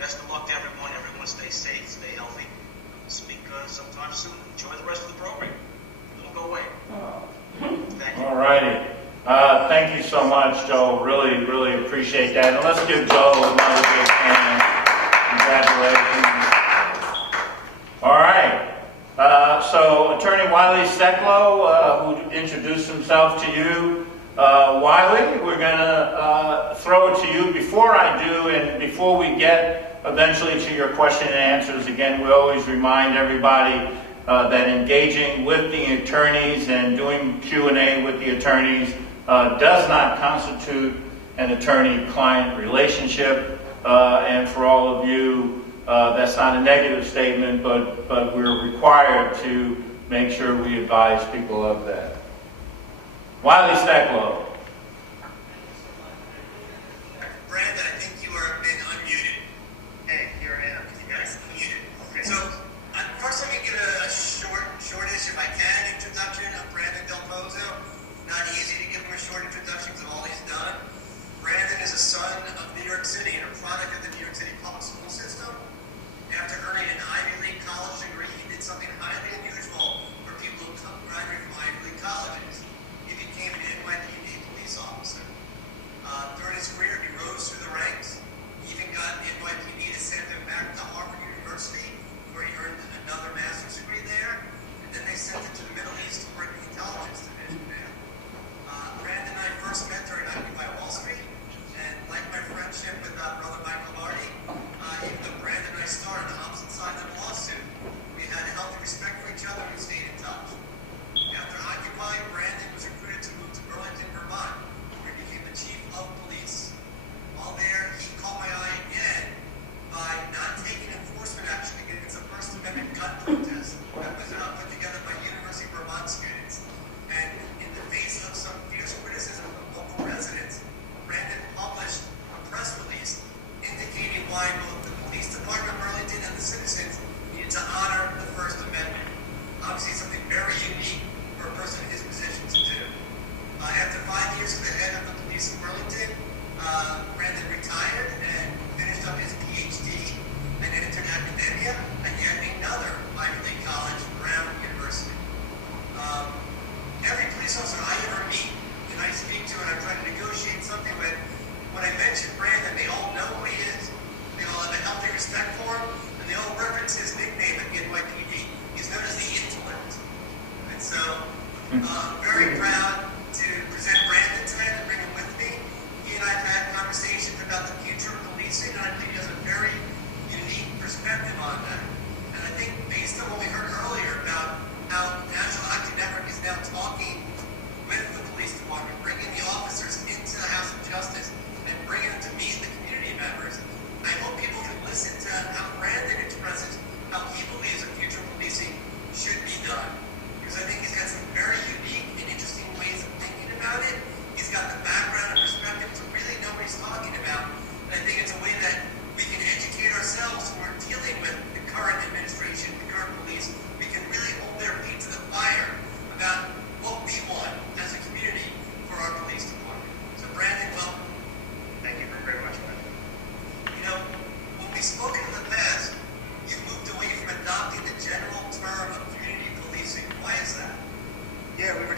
best of luck to everyone. Everyone stay safe, stay healthy. Speak sometime soon. Enjoy the rest of the program. Don't go away. Thank you. All righty. Thank you so much, Joe. Really, really appreciate that. And let's give Joe another big hand. Congratulations. All right. So Attorney Wiley Steplow, who introduced himself to you. Wiley, we're going to throw it to you. Before I do, and before we get eventually to your question and answers, again, we always remind everybody that engaging with the attorneys and doing Q&A with the attorneys does not constitute an attorney-client relationship. And for all of you, that's not a negative statement, but we're required to make sure we advise people of that. Wiley Steplow. Brandon, I think you are been unmuted. Hey, here I am. You guys unmuted. Okay. So, first let me give a shortish, if I can, introduction of Brandon Del Bozo. Not easy to give him a short introduction because of all he's done. Brandon is a son of New York City and a product of the New York City public school system. After earning an Ivy League college degree, he did something highly unusual for people who graduate from Ivy League colleges. He became an NYPD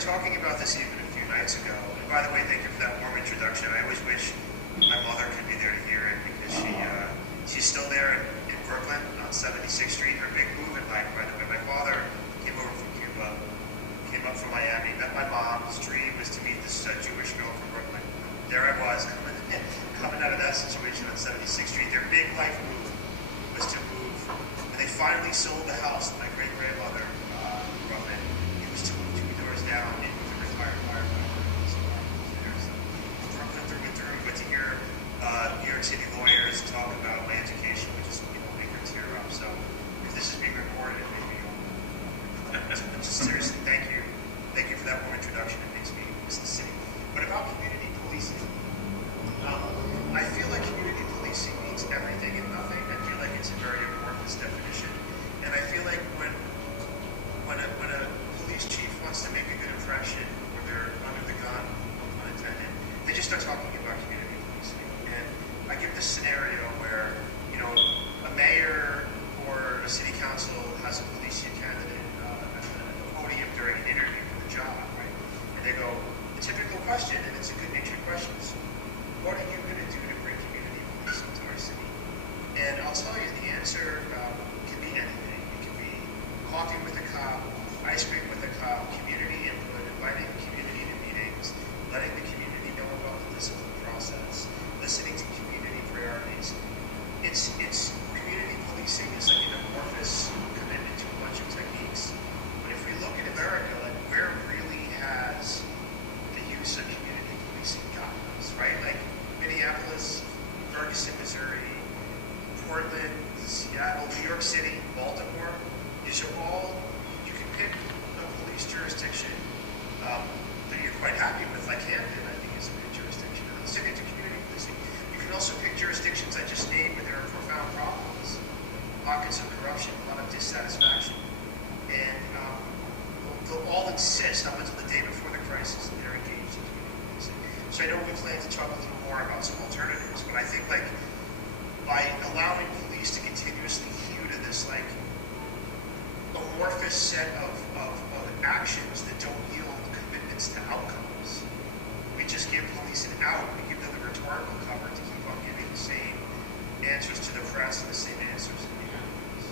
talking about this even a few nights ago. And by the way, thank you for that warm introduction. I always wish my mother could be there to hear it because she's still there in Brooklyn on 76th Street. Her big move in life, by the way. My father came over from Cuba, came up from Miami, met my mom. His dream was to meet this Jewish girl from Brooklyn. There I was, coming out of that situation on 76th Street. Their big life move was to move. And they finally sold the house that my great-grandmother grew up in. He was two doors down, and he was a retired firefighter. So there. So Brooklyn through and through. But to hear New York City lawyers talk about my education, which is make her tear up. So if this is being recorded, it may be seriously, thank you. Thank you for that warm introduction. It makes me miss the city. But about community policing, I feel like community policing means everything and nothing. I feel like it's a very amorphous definition. And I feel like when a police chief wants to make a good impression, or they're under the gun, unintended, they just start talking about community policing. And I give this scenario where, a mayor or a city council has a police candidate at the podium during an interview for the job, right? And they go, the typical question, and it's a good-natured question, is, what are you going to do to bring community policing to our city? And I'll tell you, the answer can be anything. It can be coffee with a cop, ice cream with a cop, community input, inviting the community to meetings, letting the community know about the discipline process, listening to community priorities. It's community policing is like an amorphous commitment to a bunch of techniques. But if we look at America, like where really has the use of community policing gotten us, right? Like Minneapolis, Ferguson, Missouri, Portland, Seattle, New York City, Baltimore. These are all, you can pick a police jurisdiction that you're quite happy with, like Hampton, I think is a good jurisdiction. And let's take it to community policing. You can also pick jurisdictions I just named where there are profound problems, pockets of corruption, a lot of dissatisfaction. And they'll all insist up until the day before the crisis that they're engaged in community policing. So I know we plan to talk a little more about some alternatives, but I think like by allowing police to continuously hew to this like amorphous set of actions that don't yield commitments to outcomes, we just give police an out. We give them the rhetorical cover to keep on giving the same answers to the press and the same answers to the applicants.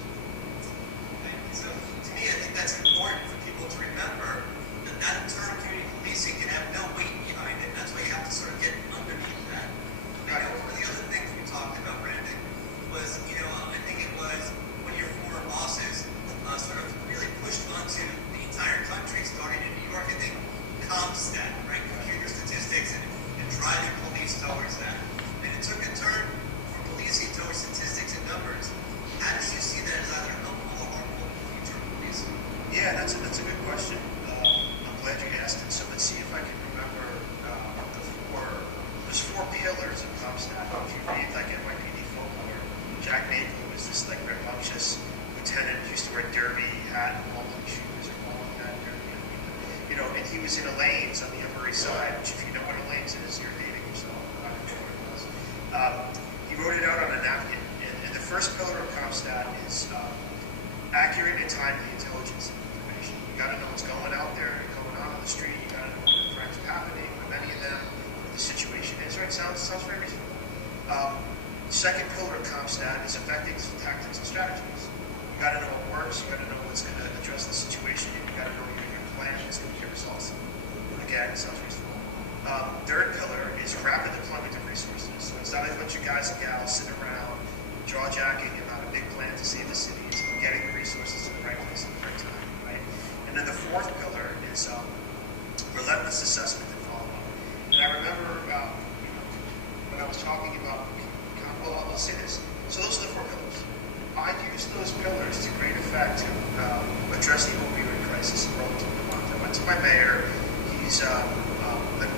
Thank you. So to me, I think that's important for people to remember that term community policing can have no weight behind it. That's why you have to sort of get underneath that. I know one of the other things we talked about, Brandon, was, I think it was when your former bosses sort of really pushed onto the entire country, starting in New York, I think, CompStat, right? Computer statistics and driving police towards that. And it took a turn from policing towards statistics and numbers. How do you see that as either helpful or harmful in the future of policing? Yeah, that's a good question. I'm glad you asked it. So let's see if I can remember there's four pillars of CompStat. If you read like NYPD folklore, Jack Napier was this like rambunctious lieutenant who used to wear derby hat and long shoes or long hat derby. And he was in Elaine's on the Upper East Side, which if you know what Elaine's is, you're dating yourself. I don't know what it was. He wrote it out on a napkin. And the first pillar of CompStat is accurate and timely intelligence and information. You got to know what's going out there, going on the street. You got to know what crimes are happening, what many of them, what the situation is. Right? Sounds very reasonable. Second pillar of CompStat is effective tactics and strategies. You got to know what works. You got to know what's going to address the situation. And you got to know your plan is going to get results. Again, sounds reasonable. Third pillar is rapid deployment of resources. So it's not a bunch of guys and gals sitting around jaw jacking about a big plan to save the city. It's getting the resources to the right place at the right time, right? And then the fourth pillar is relentless assessment and follow-up. And I remember when I was talking about, I'll say this. So those are the four pillars. I use those pillars to great effect to address the opioid crisis in Burlington, Vermont. I went to my mayor. He's a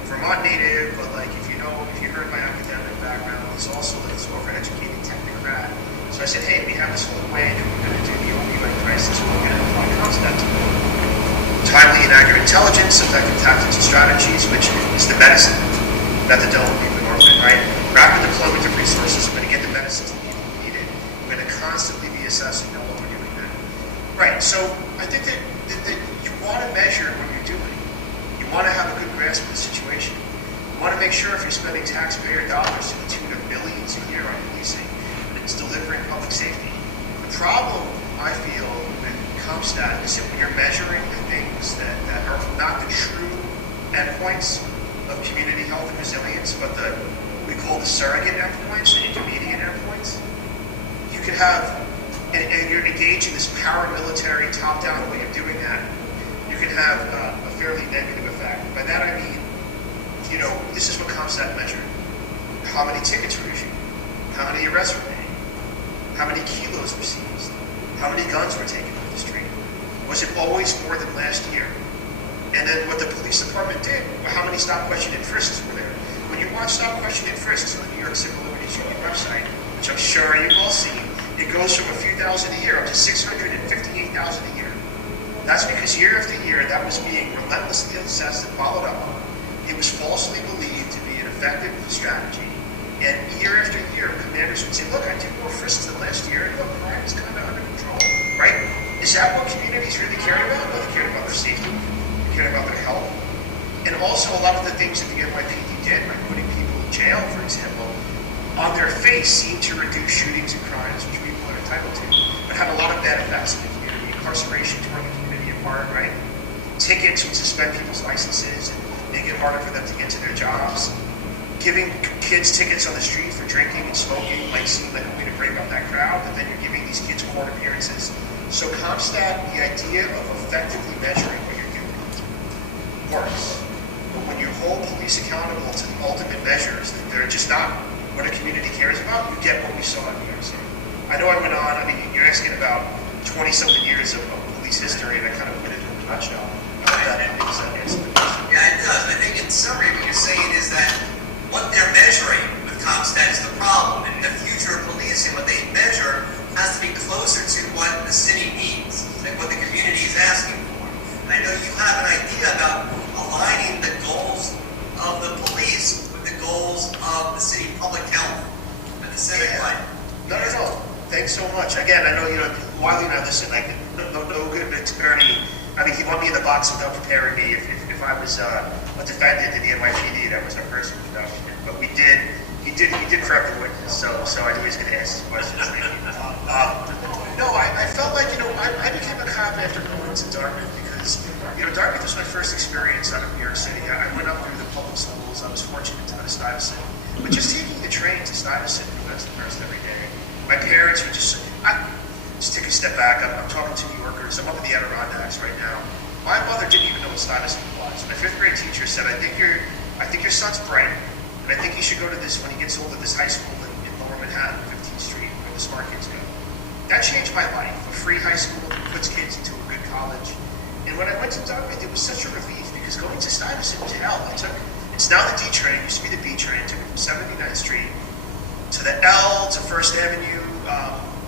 Vermont native, but if you heard my academic background, he's also this overeducated technocrat. So I said, hey, we have this whole way that we're going to do the opioid crisis. We're going to apply CompStat to it. Timely and accurate intelligence, effective tactics and strategies, which is the medicine, methadone, buprenorphine, right? Rapid deployment of resources. We're going to get the medicines that people need it. We're going to constantly be assessing what we're doing now. Right, so I think that you want to measure what you're doing. want to have a good grasp of the situation. You want to make sure if you're spending taxpayer dollars to the tune of millions a year on policing, that it's delivering public safety. The problem, I feel, with CompStat is that when you're measuring the things that are not the true endpoints of community health and resilience, but what we call the surrogate endpoints, the intermediate endpoints, you could have, and you're engaging this paramilitary top-down way of doing that, you can have a fairly negative effect. By that I mean, this is what CompStat measured. How many tickets were issued? How many arrests were made? How many kilos were seized? How many guns were taken off the street? Was it always more than last year? And then what the police department did, how many stop, question, and frisks were there? When you watch stop, question, and frisks on the New York Civil Liberties Union website, which I'm sure you've all seen, it goes from a few thousand a year up to 658,000 a year. That's because year after year, that was being relentlessly assessed and followed up on. It was falsely believed to be an effective strategy. And year after year, commanders would say, look, I did more frisks than last year, and look, crime is kind of under control, right? Is that what communities really cared about? No, they cared about their safety. They cared about their health. And also a lot of the things that the NYPD did, by putting people in jail, for example, on their face seemed to reduce shootings and crimes, which people are entitled to, but had a lot of bad effects in the community. Incarceration tore the community apart, right? Tickets would suspend people's licenses and make it harder for them to get to their jobs. Giving kids tickets on the street for drinking and smoking might seem like a way to break up that crowd, but then you're giving these kids court appearances. So CompStat, the idea of effectively measuring what you're doing works. But when you hold police accountable to the ultimate measures, that they're just not what a community cares about, you get what we saw in New York City. I know I went on, you're asking about 20-something years of police history, and I kind of put it in a nutshell. That answer the question. Yeah, it does. I think in summary, what you're saying is that what they're measuring with CompStat is the problem. And in the future of policing, what they measure has to be closer to what the city needs, like what the community is asking for. And I know you have an idea about aligning the goals of the police with the goals of the city public health and the civic life. No. Thanks so much. Again, I know, Wiley and I listen, no good attorney. He want me in the box without preparing me. If I was a defendant in the NYPD, that was our first introduction. But he did prep the witness, so I knew he was going to ask some questions. Thank you. No, I felt like, I became a cop after going to Dartmouth because, Dartmouth was my first experience out of New York City. I went up through the public schools. I was fortunate to go to Stuyvesant. But just taking the train to Stuyvesant and Westernhurst every day, my parents would just take a step back. I'm talking to New Yorkers. I'm up in the Adirondacks right now. My mother didn't even know what Stuyvesant was. My fifth grade teacher said, I think your son's bright, and I think he should go to this, when he gets older, this high school in Lower Manhattan, 15th Street, where the smart kids go. That changed my life. A free high school that puts kids into a good college. And when I went to Dartmouth, it was such a relief because going to Stuyvesant was hell. It's now the D train, it used to be the B train. It took me from 79th Street to the L to First Avenue.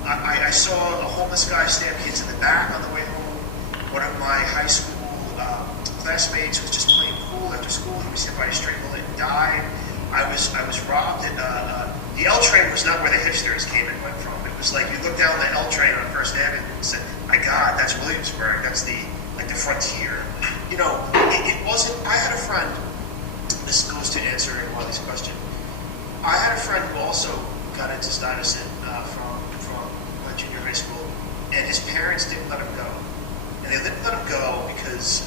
I saw a homeless guy stab kids in the back on the way home. One of my high school classmates was just playing pool after school. He was hit by a stray bullet and died. I was robbed. The L train was not where the hipsters came and went from. It was like you look down the L train on First Avenue and said, "My God, that's Williamsburg. That's the frontier." It wasn't. I had a friend. This goes to answering Wiley's question. I had a friend who also got into Stuyvesant from junior high school, and his parents didn't let him go. And they didn't let him go because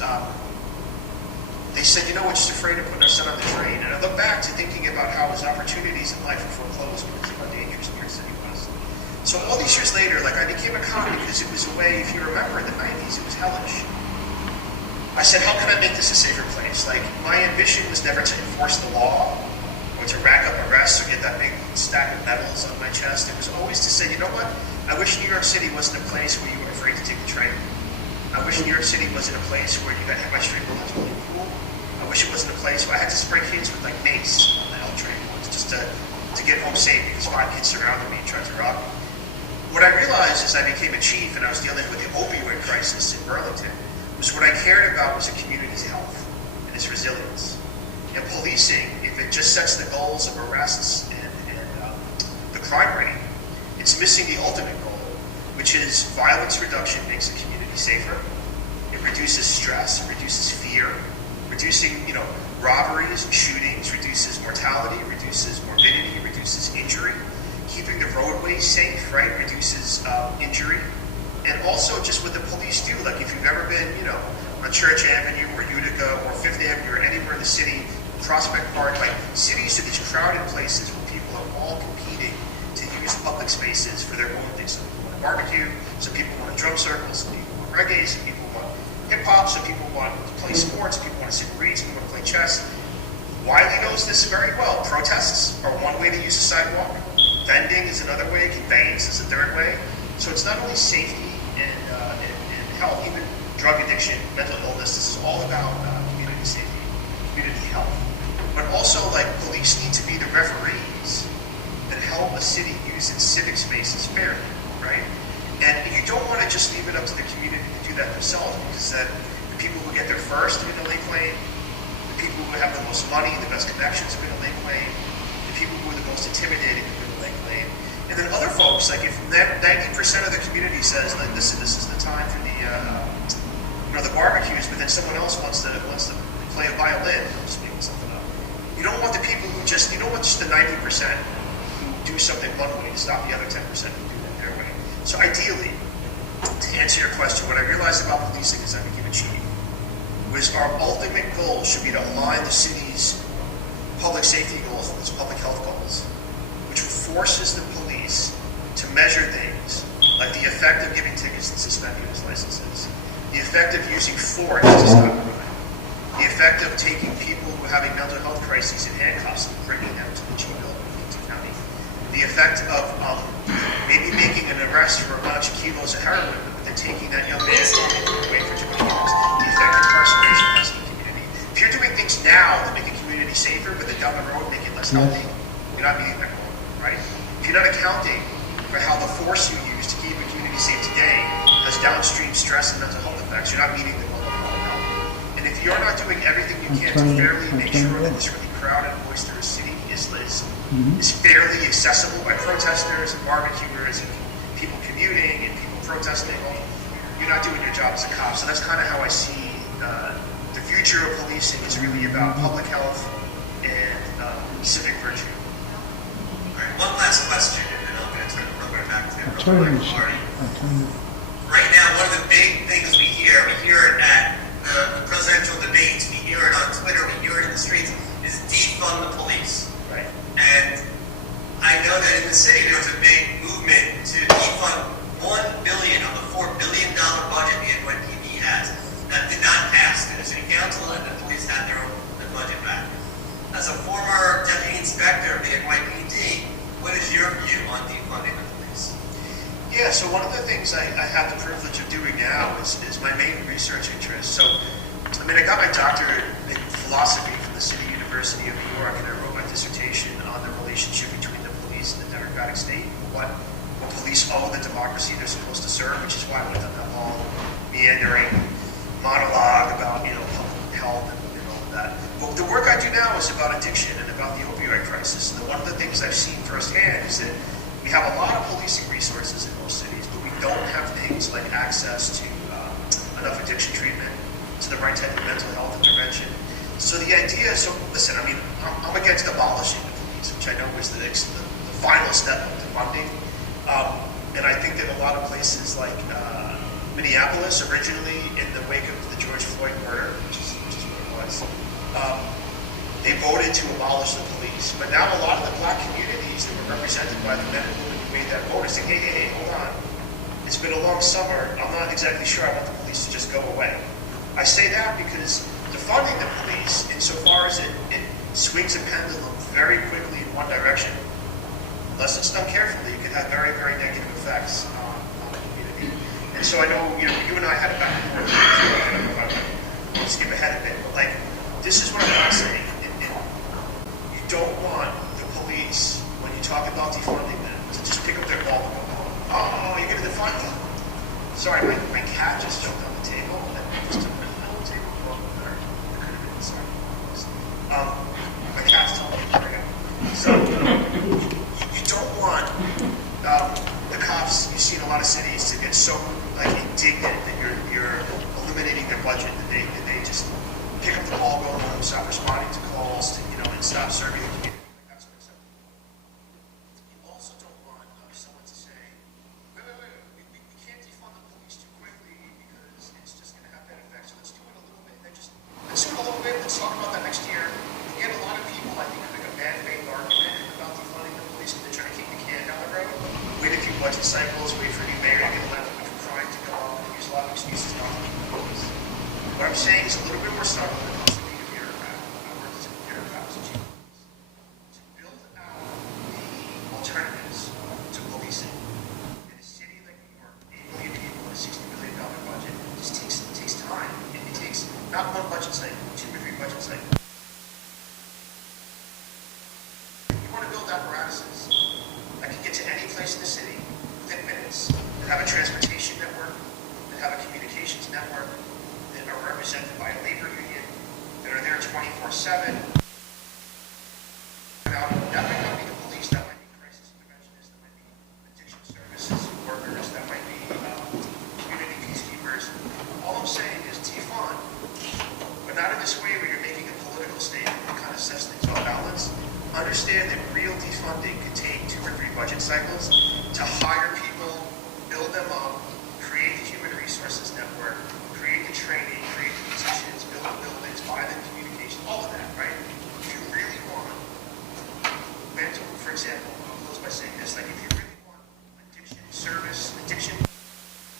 they said, we're just afraid of putting our son on the train. And I look back to thinking about how his opportunities in life were foreclosed because of how dangerous New York City was. So all these years later, I became a cop because it was a way, if you remember, in the 90s, it was hellish. I said, how can I make this a safer place? My ambition was never to enforce the law or to rack up arrests or get that big stack of medals on my chest. It was always to say, I wish New York City wasn't a place where you were afraid to take the train. I wish New York City wasn't a place where you got hit by stray bullets really cool. I wish it wasn't a place where I had to spray kids with mace on the L train once just to get home safe because 5 kids surrounded me and tried to rob me. What I realized as I became a chief and I was dealing with the opioid crisis in Burlington was what I cared about was a community's health and its resilience. And policing, if it just sets the goals of arrests and the crime rate, it's missing the ultimate goal, which is violence reduction makes the community safer. It reduces stress, it reduces fear, reducing, robberies and shootings, reduces mortality, reduces morbidity, reduces injury, keeping the roadways safe, right, reduces injury, and also just what the police do. Like if you've ever been, on Church Avenue or Utica or Fifth Avenue or anywhere in the city, Prospect Park, like cities are these crowded places where people are all competing to use public spaces for their own things. Some people want to barbecue, some people want a drum circle, some people want reggae, some people want hip hop, some people want to play sports, some people want to sit and read, some people want to play chess. Wiley knows this very well. Protests are one way to use a sidewalk. Vending is another way. Conveyance is a third way. So it's not only safety and health, even drug addiction, mental illness. This is all about community safety, community health. But also, police need to be the referees that help a city use its civic spaces fairly, right? And you don't want to just leave it up to the community to do that themselves, because the people who get there first in the lake lane, the people who have the most money, the best connections in the lake lane, the people who are the most intimidating in the lake lane, and then other folks, like if 90% of the community says, like, this is the time for the barbecues, but then someone else wants to play a violin, I'm just making something up. You don't want the people who you don't want just the 90% who do something one way to stop the other 10% who do it their way. So ideally, to answer your question, what I realized about policing as I became a chief was our ultimate goal should be to align the city's public safety goals with its public health goals, which forces the police to measure things like the effect of giving tickets and suspending those licenses, the effect of using force to stop crime, the effect of taking people who are having mental health crises in handcuffs and bringing them to the G building in Kingston County, the effect of maybe making an arrest for a bunch of kilos of heroin, but then taking that young man away for 2 years, the effect of incarceration has in the community. If you're doing things now that make a community safer, but then down the road make it less healthy, you're not meeting that goal, right? If you're not accounting for how the force you use to keep a community safe today has downstream stress and mental health effects, you're not meeting the goal of public health. And if you're not doing everything you can to fairly make sure that this really crowded, boisterous city is fairly accessible by protesters and barbecuers and people commuting and people protesting, you're not doing your job as a cop. So that's kind of how I see the future of policing is really about public health and civic virtue. All right, one last question, and then I'm going to turn the program back to Marty. Right now, one of the big things we hear it at the presidential debates, we hear it on Twitter, we hear it in the streets, is defund the police. Right. And I know that in the city there was a big movement to defund $1 billion of the $4 billion budget the NYPD has. That did not pass through the city council, and the police had their budget back. As a former deputy inspector of the NYPD, what is your view on defunding the police? Yeah, so one of the things I have the privilege of doing now is my main research interest. So, I got my doctorate in philosophy from the City University of New York, and I wrote my dissertation on the relationship between the police and the democratic state, what police owe the democracy they're supposed to serve, which is why I went on that long, meandering monologue about, public health and all of that. But the work I do now is about addiction and about the opioid crisis. And one of the things I've seen firsthand is that we have a lot of policing resources in most cities, but we don't have things like access to enough addiction treatment, to the right type of mental health intervention. So the idea is, I'm against abolishing the police, which I know was the final step of defunding. And I think that a lot of places like Minneapolis, originally in the wake of the George Floyd murder, which is what it was, they voted to abolish the police. But now a lot of the black communities that were represented by the men and women who made that vote are saying, hey, hold on. It's been a long summer. I'm not exactly sure I want the police to just go away. I say that because defunding the police, insofar as it swings a pendulum very quickly in one direction, unless it's done carefully, it can have very, very negative effects on the community. And so I know, you and I had a back and forth. I don't know if I want to skip ahead a bit, but this is what I'm not saying. You don't want the police, when you talk about defunding them, to just pick up their ball and go, oh, you're going to defund them. Sorry, my cat just jumped on the table. Just took my little table. Or it could have been, sorry. My cat's telling me to bring it. So, you don't want the cops, you see in a lot of cities, to get so indignant that you're eliminating their budget that they just pick up the ball, go home, stop responding to calls, and stop serving the community. That's unacceptable. You also don't want someone to say, wait, we can't defund the police too quickly because it's just going to have bad effects. So let's do it a little bit. Let's do it a little bit. Let's talk about that next year. You get a lot of people, I think, make a bad faith argument about defunding the police because they're trying to kick the can down the road. Wait a few budget cycles, wait for a new mayor to get elected, wait for crime to go up, and use a lot of excuses not to defund the police. What I'm saying is a little bit more subtle than also being a bureaucrat. I worked as a bureaucrat as a chief of police. To build out the alternatives to policing in a city like New York, 8 million people with a $60 billion budget, just takes time. It takes not one budget cycle, 2 or 3 budget cycles. You want to build apparatuses that can get to any place in the city within minutes, that have a transportation network, that have a communications network, that are represented by a labor union, that are there 24/7. That might not be the police, that might be crisis interventionists, that might be addiction services workers, that might be community peacekeepers. All I'm saying is defund, but not in this way where you're making a political statement that kind of sets things off balance. Understand that real defunding could take 2 or 3 budget cycles to hire people, build them up, create the human resources network, create the training, create the positions, build the buildings, buy the communication, all of that, right? If you really want mental, for example, I'll close by saying this, like if you really want addiction service, addiction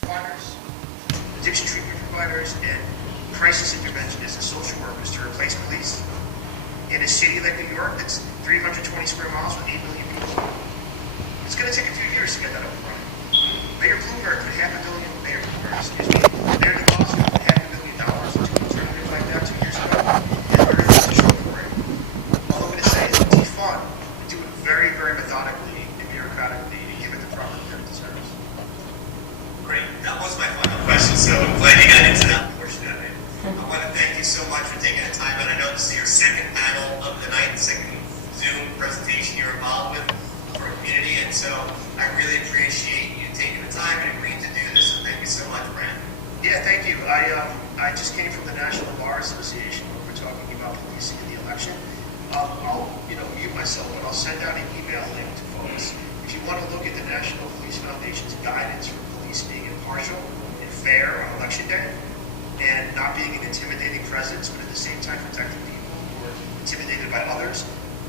providers, addiction treatment providers, and crisis interventionists and social workers to replace police in a city like New York that's 320 square miles with 8 million people, it's going to take a few years to get that up and running. Mayor Bloomberg put Mayor DeBlasio put $500 million into alternatives like that 2 years ago, and we're going to show for it. All I'm going to say is defund, and do it very, very methodically and bureaucratically, and give it the proper credit it deserves. Great. That was my final question, so I'm glad you got into that portion of it. I want to thank you so much for taking the time, and I know this is your second panel of the night, second Zoom presentation you're involved with for our community, and so I really appreciate you taking the time and agreeing to do this, so thank you so much, Brandon. Yeah, thank you. I just came from the National Bar Association where we're talking about policing in the election. I'll mute myself, but I'll send out an email link to folks. If you want to look at the National Police Foundation's guidance for police being impartial and fair on election day, and not being an intimidating presence, but at the same time protecting people who are intimidated by others,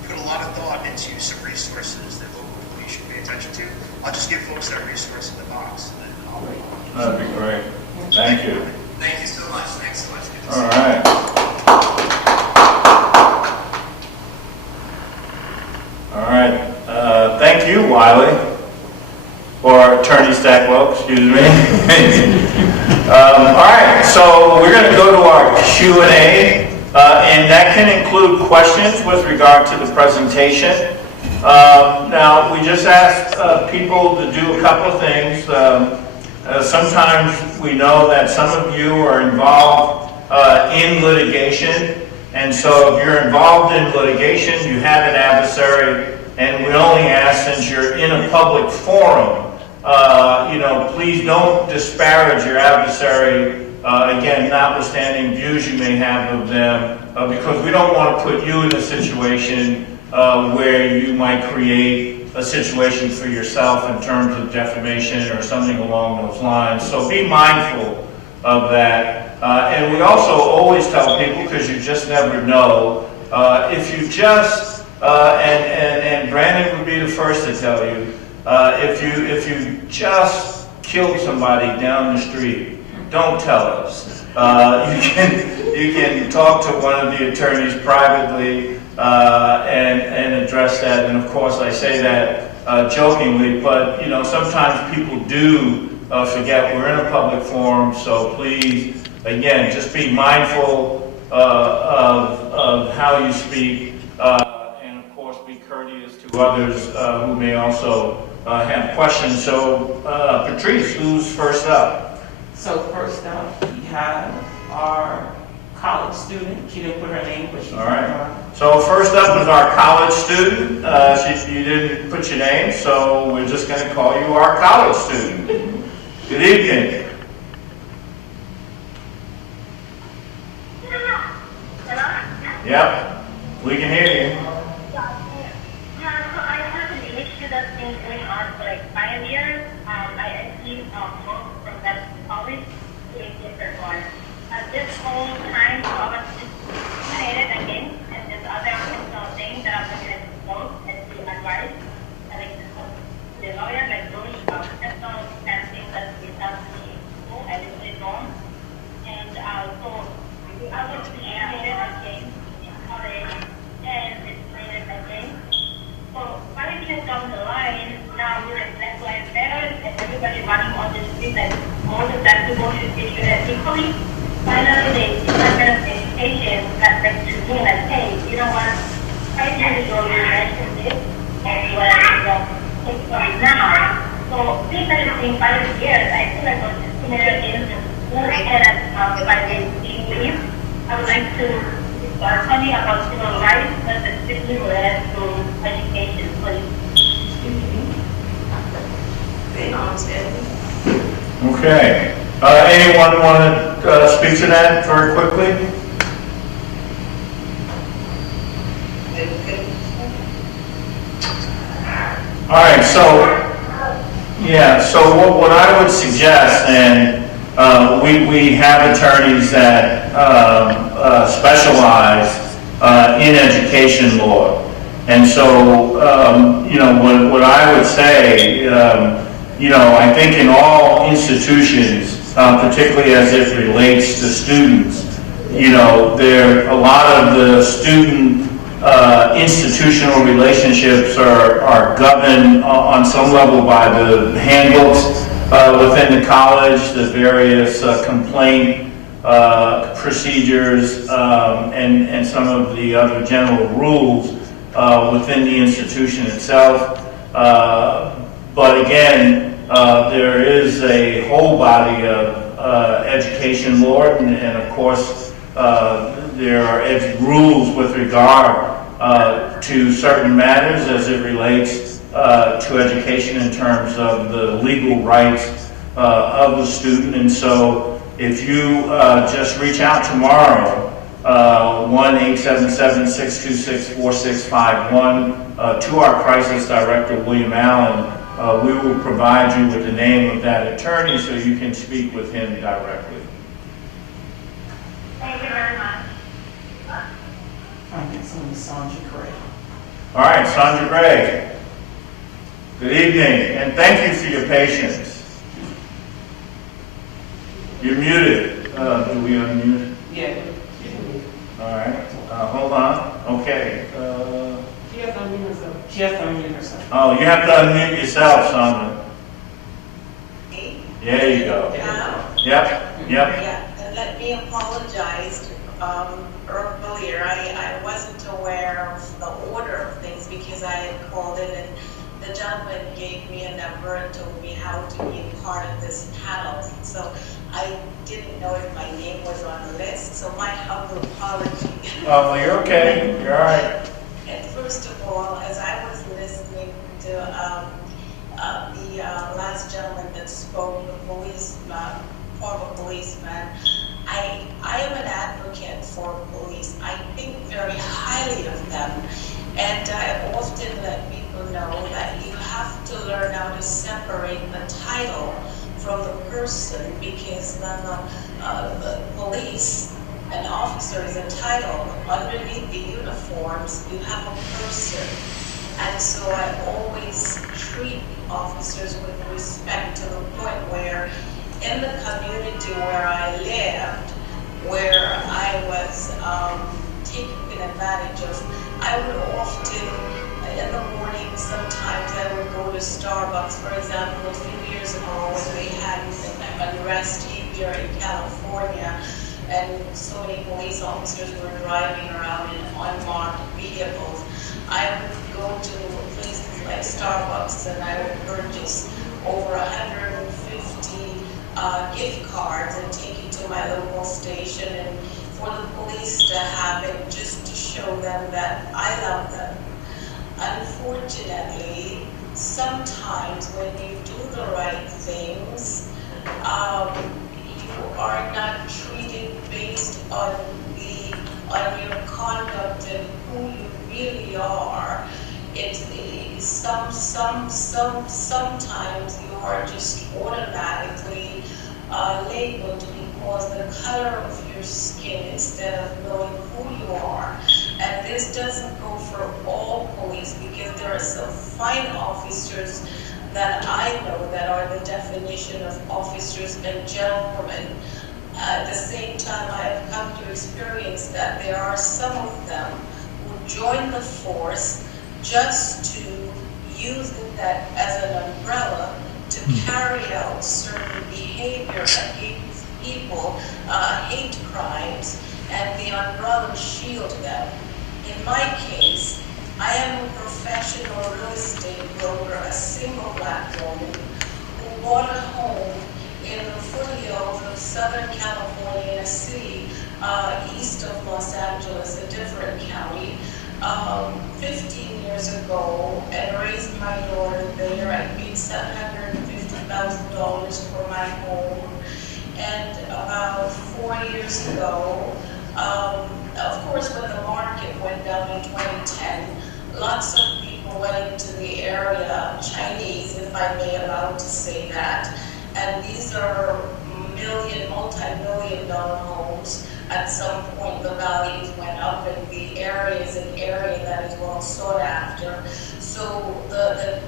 put a lot of thought into some resources that local police should pay attention to. I'll just give folks that resource in the box, and then I'll wait. That'd be great. Thank you. Thank you so much. Thanks so much. All right. All right. Thank you, Wiley, or Attorney Steplow, excuse me. All right, so we're going to go to our Q&A, and that can include questions with regard to the presentation. Now, we just asked people to do a couple of things. Sometimes we know that some of you are involved in litigation, and so if you're involved in litigation, you have an adversary, and we only ask, since you're in a public forum, please don't disparage your adversary, again, notwithstanding views you may have of them, because we don't want to put you in a situation where you might create a situation for yourself in terms of defamation or something along those lines. So be mindful of that. And we also always tell people, because you just never know, if you just, and Brandon would be the first to tell you, if you just killed somebody down the street, don't tell us. You can talk to one of the attorneys privately and address that. And of course, I say that jokingly, but sometimes people do forget we're in a public forum. So please, again, just be mindful of how you speak, and of course, be courteous to others who may also have questions. So, Patrice, who's first up? So first up, we have our college student. She didn't put her name, but she's all right. So first up is our college student. You didn't put your name, so we're just going to call you our college student. Good evening. Yep, we can hear you. Yeah, so I have an issue that's been going on for like 5 years. I actually moved from that college to a different one. This whole time, so I was just created again, and this other personal thing that I'm going to disclose and to advise, like the lawyer, like those personal things that we have to be school, I literally don't. And so I was created again in college, and it's created again. So 5 years down the line, now with the Black Lives Matter and everybody running on the street, like all the black people should be treated equally. Finally, the Department of Education got back to me like, hey, you know what? 5 years ago you mentioned this, and you want to take from now. So since I was in 5 years, I feel like I was discriminated in school and by the team. I would like to tell you about civil rights, but specifically related to education, please. Okay. Anyone want to speak to that very quickly? All right, so, yeah, so what I would suggest, and we have attorneys that specialize in education law. And so, you know, what I would say, you know, I think in all institutions, particularly as it relates to students, you know, a lot of the student institutional relationships are governed on some level by the handbooks within the college, the various complaint procedures, and some of the other general rules within the institution itself. But again, there is a whole body of education law, and of course there are rules with regard to certain matters as it relates to education in terms of the legal rights of the student. And so if you just reach out tomorrow, 1-877-626-4651 to our crisis director, William Allen, we will provide you with the name of that attorney so you can speak with him directly. Thank you very much. Sandra Gray. All right, Sandra Gray. Good evening, and thank you for your patience. You're muted. Do we unmute? Yeah. All right. Hold on. Okay. She has to unmute herself. She has to unmute herself. Oh, you have to unmute yourself, Sandra. There you go. Yep. Yeah, and let me apologize. Earlier, I wasn't aware of the order of things because I had called in and the gentleman gave me a number and told me how to be a part of this panel. So I didn't know if my name was on the list, so my humble apology. Oh, you're okay. You're all right. And first of all, as I was listening to the last gentleman that spoke, the policeman, former policeman, I am an advocate for police. I think very highly of them. And I often let people know that you have to learn how to separate the title from the person, because then the police, an officer is a title. Underneath the uniforms, you have a person. And so I always treat officers with respect to the point where in the community where I lived, where I was taken advantage of, I would often, in the morning, sometimes I would go to Starbucks. For example, a few years ago when we had an arrest here in California, and so many police officers were driving around in unmarked vehicles, I would go to places like Starbucks and I would purchase over 150 gift cards and take it to my local station, and for the police to have it just to show them that I love them. Unfortunately, sometimes when you do the right things, you are not treated based on your conduct sometimes you are just automatically labeled because the color of your skin instead of knowing who you are. And this doesn't go for all police, because there are some fine officers that I know that are the definition of officers and gentlemen. At the same time, I have come to experience that there are some of them who join the force just to use that as an umbrella to carry out certain behavior against people, hate crimes, and the umbrella shield them. In my case, I am a professional real estate broker, a single black woman who bought a home in the foothills of Southern California, in a city east of Los Angeles, a different county, 15 years ago, and raised my daughter there. I paid $750,000 for my home. And about 4 years ago, of course, when the market went down in 2010, lots of people went into the area, Chinese, if I may allow to say that, and these are multi-million-dollar homes. At some point, the values went up, and the area is an area that is well sought after. So the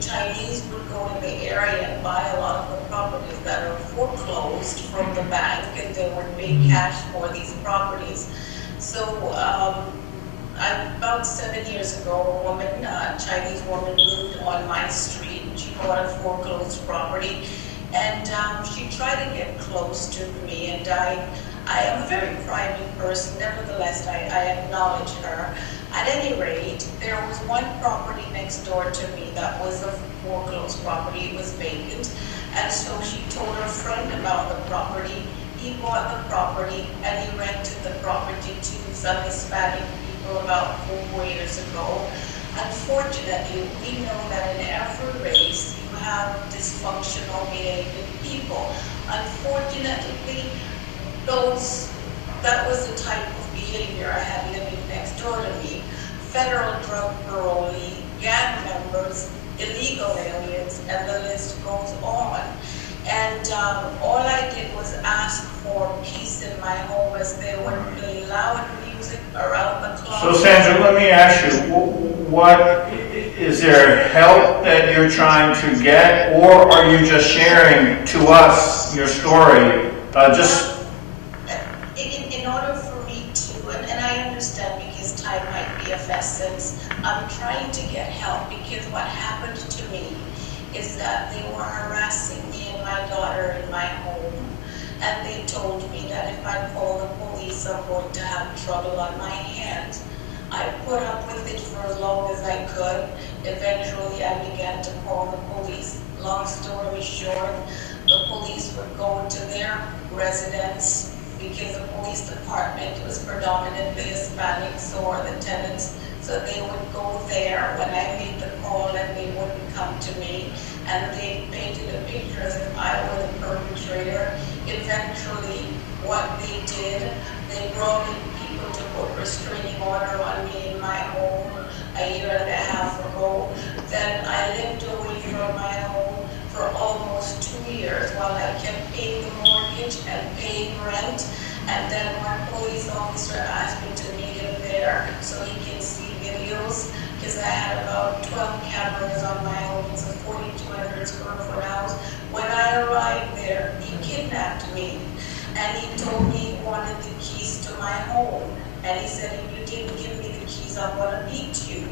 Chinese would go to the area and buy a lot of the properties that are foreclosed from the bank, and they would pay cash for these properties. So about 7 years ago, a woman, a Chinese woman, moved on my street. She bought a foreclosed property, and she tried to get close to me, and I am a very private person. Nevertheless, I acknowledge her. At any rate, there was one property next door to me that was a foreclosed property. It was vacant, and so she told her friend about the property. He bought the property, and he rented the property to some Hispanic people about 4 years ago. Unfortunately, we know that in every race you have dysfunctional behaving people. Unfortunately, that was the type of behavior I had living next door to me. Federal drug parolee, gang members, illegal aliens, and the list goes on. And all I did was ask for peace in my home, as they would play loud music around the clock. So Sandra, let me ask you, what is there help that you're trying to get, or are you just sharing to us your story? In order for me to, and I understand because time might be of essence, I'm trying to get help, because what happened to me is that they were harassing me and my daughter in my home, and they told me that if I call the police, I'm going to have trouble on my hands. I put up with it for as long as I could. Eventually, I began to call the police. Long story short, the police would go to their residence, because the police department was predominantly Hispanic, so are the tenants. So they would go there when I made the call, and they wouldn't come to me. And they painted a picture as if I were the perpetrator. Eventually, what they did, they brought in people to put restraining order on me in my home a year and a half ago. Then I lived away from my home for almost 2 years while I kept paying the mortgage and paying rent. And then one police officer asked me to meet him there so he can see videos, because I had about 12 cameras on my home. It's a 4,200 square foot house. When I arrived there, he kidnapped me, and he told me he wanted the keys to my home. And he said, if you didn't give me the keys, I'm going to beat you.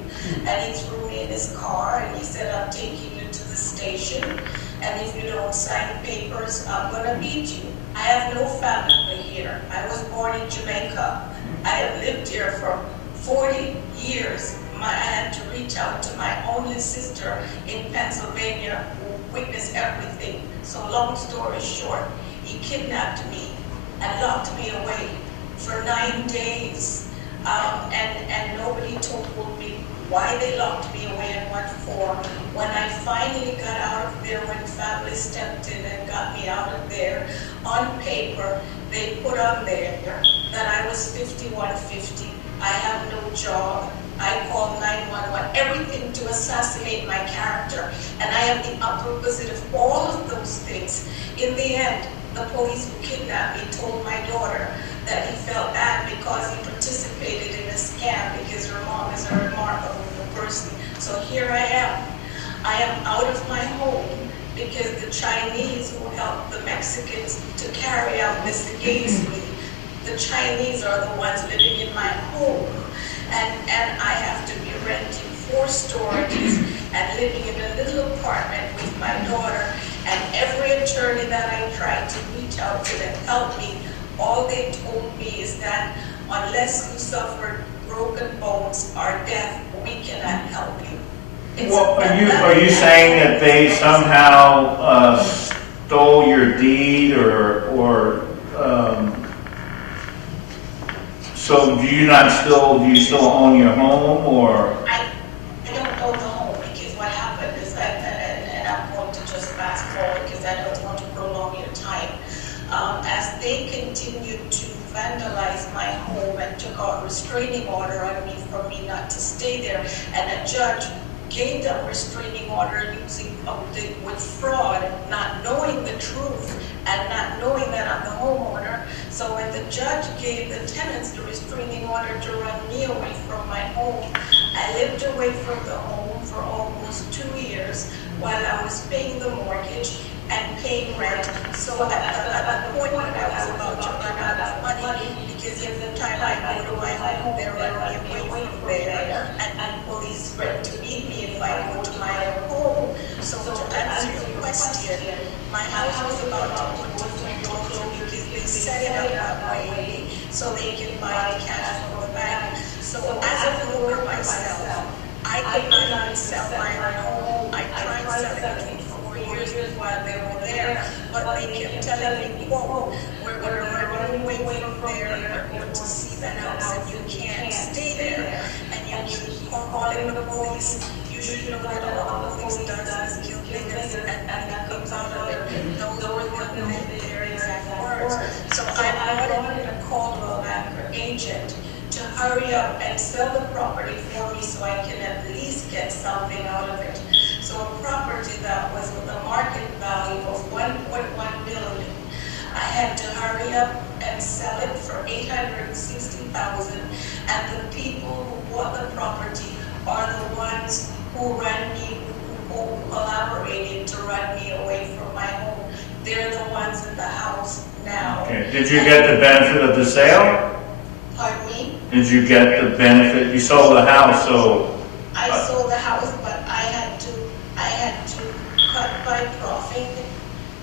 And he threw me in his car, and he said, I'm taking you to the station, and if you don't sign papers, I'm going to beat you. I have no family here. I was born in Jamaica. I have lived here for 40 years. I had to reach out to my only sister in Pennsylvania who witnessed everything. So long story short, he kidnapped me and locked me away for 9 days. And nobody told me why they locked me away and what for. When I finally got out of there, when family stepped in and got me out of there, on paper, they put on there that I was 5150. I have no job. I called 911, everything to assassinate my character. And I am the opposite of all of those things. In the end, the police who kidnapped me told my daughter that he felt bad because he participated in a scam because her mom is a remarkable person. So here I am. I am out of my home because the Chinese who helped the Mexicans to carry out this against me, the Chinese are the ones living in my home. And I have to be renting 4 storages and living in a little apartment with my daughter. And every attorney that I tried to reach out to that helped me, all they told me is that unless you suffered broken bones or death, we cannot help you. Well, are you saying that they somehow stole your deed, or so do you still own your home, or? I don't own the home because what happened is that, and I'm going to just fast forward because I don't want to prolong your time. As they continued to vandalize my home and took out restraining order on me for me not to stay there, and a judge gave them restraining order using with fraud, not knowing the truth and not knowing that I'm the homeowner. So when the judge gave the tenants the restraining order to run me away from my home, I lived away from the home for almost 2 years while I was paying the mortgage and paying rent. So at the point when I was about to run out of money, because every time I go to my home, they're running away from there, and police threatened to beat me if I go to my home. So to answer your question, my house was about to put to foreclosure because they set it up that way so they can buy cash from the bank. So as a lawyer myself, I could not even sell my home. I tried selling it for 4 years while they were there, but they kept telling me, whoa, we're going to run away from there, we're going to see that house, and you can't stay there, and you keep calling the police. You should know that all the police does is kill niggas, and that comes out of it. Those were their exact words. So I brought in a Caldwell Banker agent to hurry up and sell the property for me so I can at least get something out of it. So a property that was with a market value of $1.1 million, I had to hurry up and sell it for $860,000, and the people who bought the property are the ones who collaborated to run me away from my home. They're the ones in the house now. Okay. Did you get the benefit of the sale? Pardon me? Did you get the benefit? You sold the house, so. I sold the house, but I had to cut my profit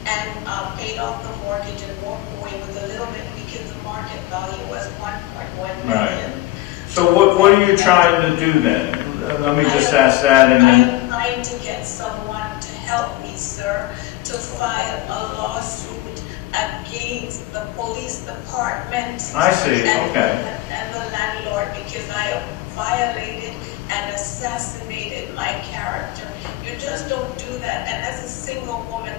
and paid off the mortgage and walk away with a little bit because the market value was $1.1 million. Right. So what are you trying to do then? Let me just ask that, and then. I'm trying to get someone to help me, sir, to file a lawsuit against the police department. I see, okay. And the landlord, because I violated and assassinated my character. You just don't do that. And as a single woman,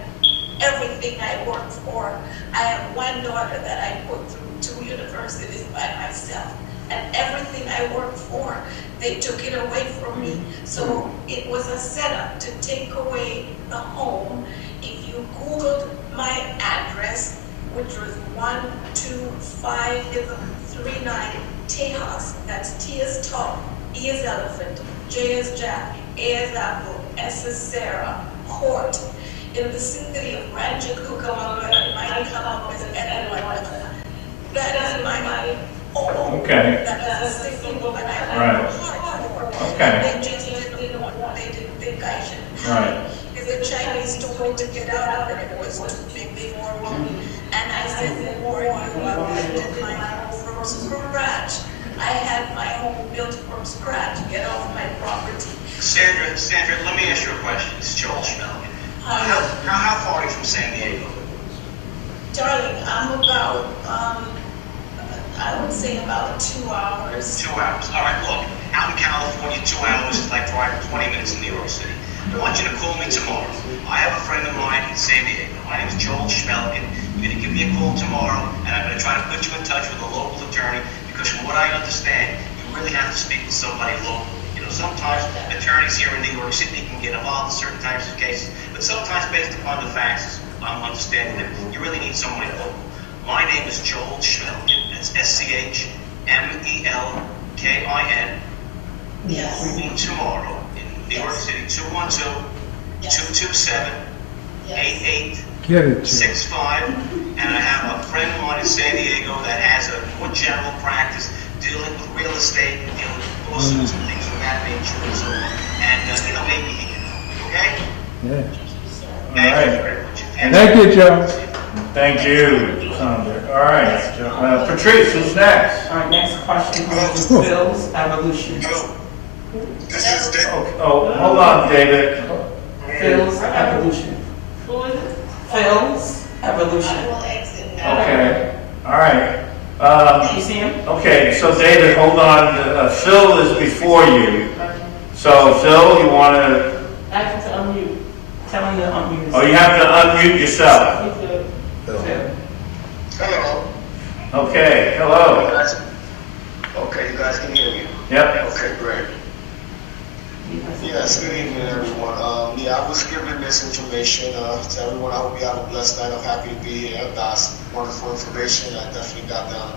everything I work for, I have one daughter that I put through 2 universities by myself. And everything I work for, they took it away from me. So it was a setup to take away the home. If you Googled my address, which was 12539 Tejas, that's T as Tom, E as elephant, J as Jack, A as apple, S as Sarah, Court, in the city of Rancho Cucamonga, might come up with anyone. That is my home. Okay. That is a single woman I Right. work hard for. Okay. They just didn't want, they didn't think I should. Right. Because the Chinese told me to get out of it, it was too big for me. And I said, more you have built my home from scratch. I had my home built from scratch, get off my property. Sandra, let me ask you a question. This is Joel Schmelke. How far are you from San Diego? Darling, I'm about, I would say about 2 hours. 2 hours. All right, look, out in California, 2 hours is like driving 20 minutes in New York City. I want you to call me tomorrow. I have a friend of mine in San Diego. My name is Joel Schmelke. You're going to give me a call tomorrow, and I'm going to try to put you in touch with a local attorney, because from what I understand, you really have to speak with somebody local. You know, sometimes attorneys here in New York City can get involved in certain types of cases, but sometimes based upon the facts, I'm understanding that you really need somebody local. My name is Joel Schmelkin. That's SCHMELKIN. Yes. Tomorrow in New York City, 212-227-8865. And I have a friend of mine in San Diego that has a more general practice dealing with real estate, dealing with lawsuits and things of that nature and so on. And, you know, maybe he can help you, okay? Yeah. Thank All you right. very much. Thank you, Joe. Thank you, Sandra. All right. Patrice, who's next? All right, next question comes from Phil's Evolution. This is David. Oh, hold on, David. Phil's Evolution. Who is it? Phil's Evolution. I will exit now. Okay. All right. You see him? Okay, so David, hold on. Phil is before you. So, Phil, you want to... Ask him to unmute. Tell him to unmute. Oh, you have to unmute yourself. Hello. Okay, hello. Okay, you guys can hear me? Yep. Okay, great. Yes, good evening, everyone. I was given this information to everyone. I hope you have a blessed night. I'm happy to be here. That's wonderful information. I definitely got down.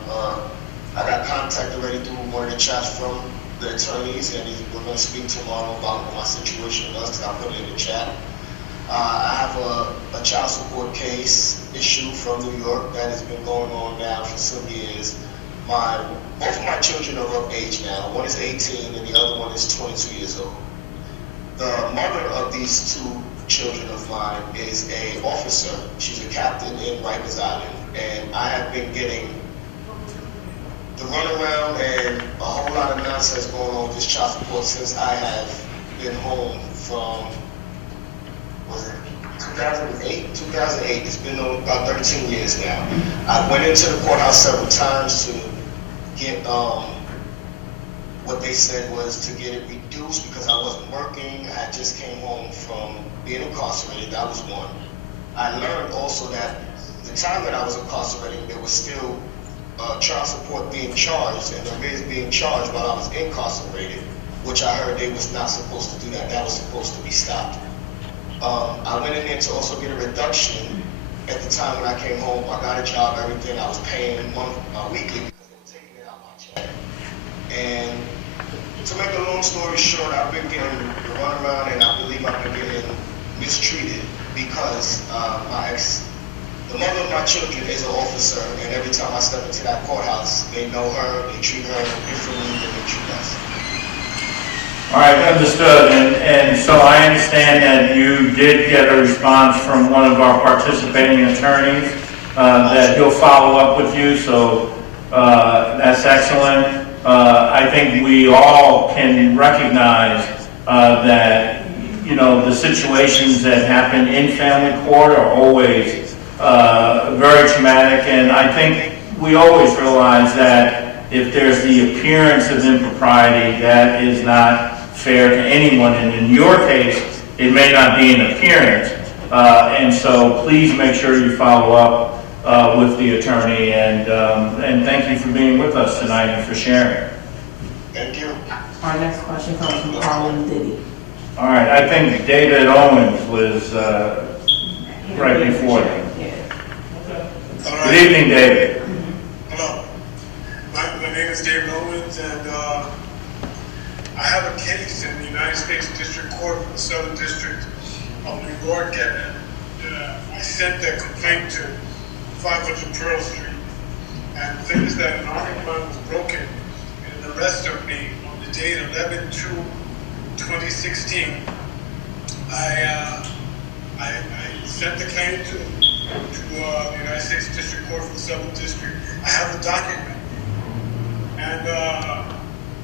I got contact already through one of the chats from the attorneys, and we're going to speak tomorrow about what my situation was, because I put it in the chat. I have a child support case issue from New York that has been going on now for some years. Both of my children are of age now. One is 18 and the other one is 22 years old. The mother of these two children of mine is an officer. She's a captain in Rikers Island. And I have been getting the runaround and a whole lot of nonsense going on with this child support since I have been home from, was it 2008? 2008. It's been about 13 years now. I went into the courthouse several times to get what they said was to get it reduced because I wasn't working. I just came home from being incarcerated. That was one. I learned also that the time that I was incarcerated, there was still child support being charged, and there is being charged while I was incarcerated, which I heard they was not supposed to do that. That was supposed to be stopped. I went in there to also get a reduction at the time when I came home. I got a job, everything. I was paying weekly because they were taking it out my check. And to make a long story short, I've been getting the runaround, and I believe I've been getting mistreated because the mother of my children is an officer, and every time I step into that courthouse, they know her, they treat her differently than they treat us. All right, understood. And so I understand that you did get a response from one of our participating attorneys that he'll follow up with you, so that's excellent. I think we all can recognize that, you know, the situations that happen in family court are always very traumatic, and I think we always realize that if there's the appearance of impropriety, that is not fair to anyone, and in your case, it may not be an appearance, and so please make sure you follow up with the attorney, and thank you for being with us tonight and for sharing. Thank you. Our next question comes from Colin Diddy. All right, I think David Owens was right before you. Good evening, David. Hello. My name is David Owens, and I have a case in the United States District Court for the Southern District of New York, and I sent that complaint to 500 Pearl Street. And the thing is that an argument was broken in an arrest of me on the date 11/2/2016. I sent the claim to the United States District Court for the Southern District. I have the document, and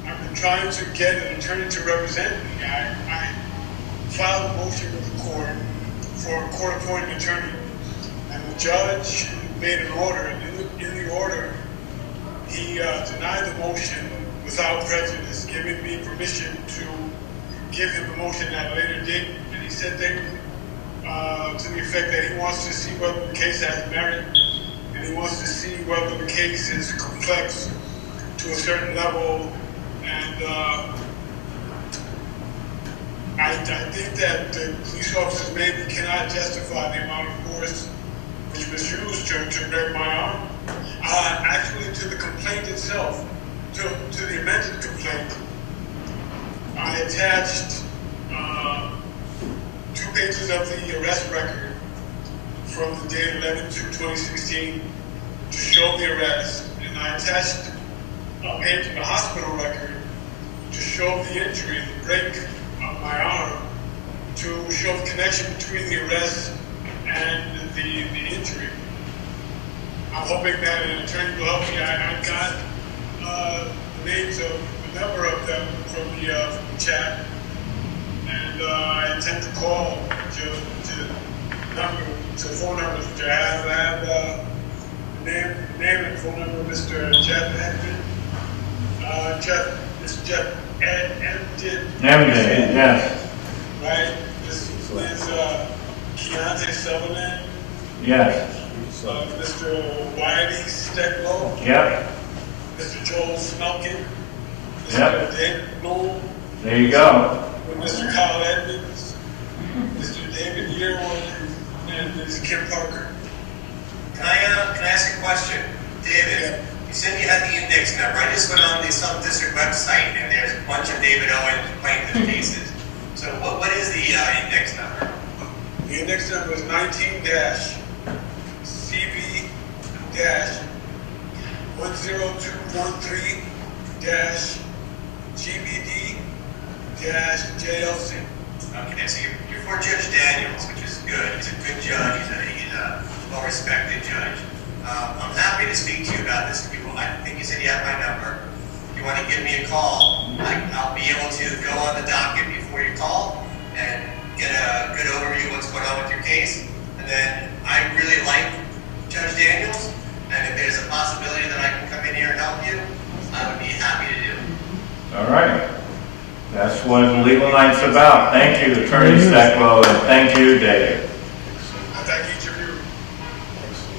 I've been trying to get an attorney to represent me. I filed a motion with the court for a court-appointed attorney, and the judge made an order, and in the order, he denied the motion without prejudice, giving me permission to give him the motion at a later date, and he said to the effect that he wants to see whether the case has merit, and he wants to see whether the case is complex to a certain level And I think that the police officers maybe cannot justify the amount of force which was used to break my arm. Actually, to the complaint itself, to the amended complaint, I attached 2 pages of the arrest record from the date 11/2/2016 to show the arrest, and I attached a page of the hospital record to show the injury, the break of my arm, to show the connection between the arrest and the injury. I'm hoping that an attorney will help me. I got the names of a number of them from the chat, and I intend to call to phone numbers which I have. I have name and phone number of Mr. Jeff Edmond. Mr. Jeff Emden, yes. Right. This is Keontae Sutherland. Yes. Mr. Wiley Steplow. Yep. Mr. Joel Smelkin. Mr. Yep. David Bloom. There you go. Mr. Kyle Edmonds. Mr. David Yearwood. And Mr. Kim Parker. Can I ask a question? David, you said you had the index number. I just went on the sub-district website, and there's a bunch of David Owen plaintiff cases. So what is the index number? The index number is 19-CB-10213-GBD-JLC. Okay, so you're for Judge Daniels, which is good. He's a good judge. He's a well-respected judge. I'm happy to speak to you about this. I think you said you have my number. If you want to give me a call, I'll be able to go on the docket before you call and get a good overview of what's going on with your case. And then I really like Judge Daniels, and if there's a possibility that I can come in here and help you, I would be happy to do it. All right. That's what Legal Night's about. Thank you, Attorney Steplow, and thank you, David. Thank each of you.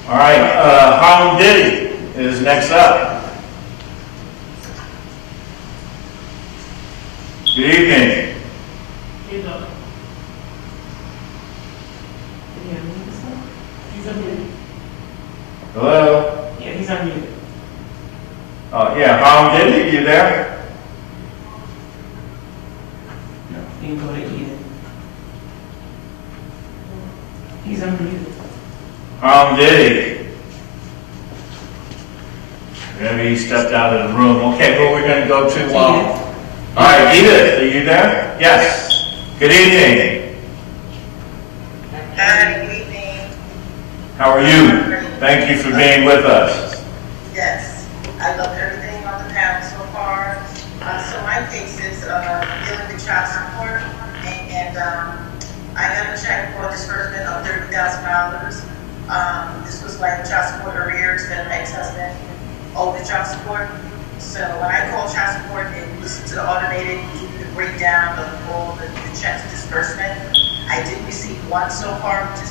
All right, Harlem Diddy is next up. Good evening. He's unmuted. Hello? Yeah, he's unmuted. Oh, yeah, Harlem Diddy, you there? No, you can go to Eden. He's unmuted. Harlem Diddy. Maybe he stepped out of the room. Okay, who are we going to go to? All right, Edith, are you there? Yes. Good evening. Hi, good evening. How are you? Thank you for being with us. Yes, I love everything on the panel so far. So my case is dealing with child support, and I have a check for disbursement of $30,000. This was like child support arrears that my ex-husband owed the child support. So when I call child support and listen to the automated, give you the breakdown of all the checks disbursement. I did receive one so far, which is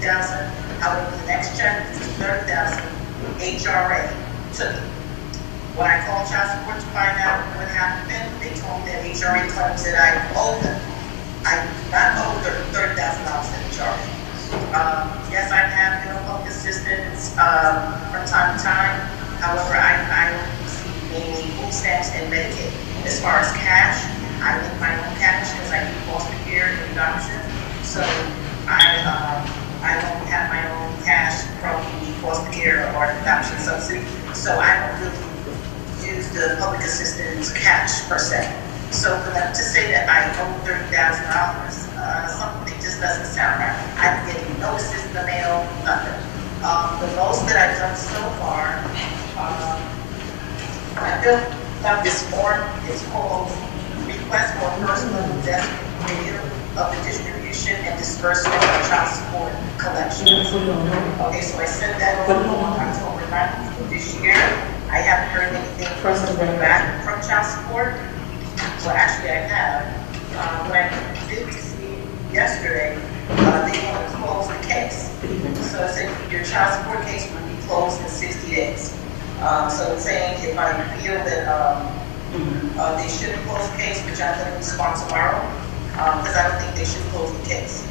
$23,000. However, the next check, which is $30,000, HRA took it. When I called child support to find out what happened, they told me that HRA claims that I owe them. I do not owe $30,000 in HRA. Yes, I have been on public assistance from time to time. However, I receive mainly food stamps and Medicaid. As far as cash, I make my own cash because I do foster care and adoption. So I don't have my own cash from the foster care or adoption subsidy. So I don't really use the public assistance cash per se. So for them to say that I owe $30,000, something just doesn't sound right. I'm getting notices in the mail, nothing. The most that I've done so far, I filled out this form. It's called Request for Personal Investment Review of the Distribution and Disbursement of Child Support Collections. Okay, so I sent that over on October 9th of this year. I haven't heard anything back from child support. Well, actually, I have. When I did receive yesterday, they want to close the case. So it said your child support case will be closed in 60 days. So it's saying if I feel that They shouldn't close the case, which I'm going to respond tomorrow, because I don't think they should close the case.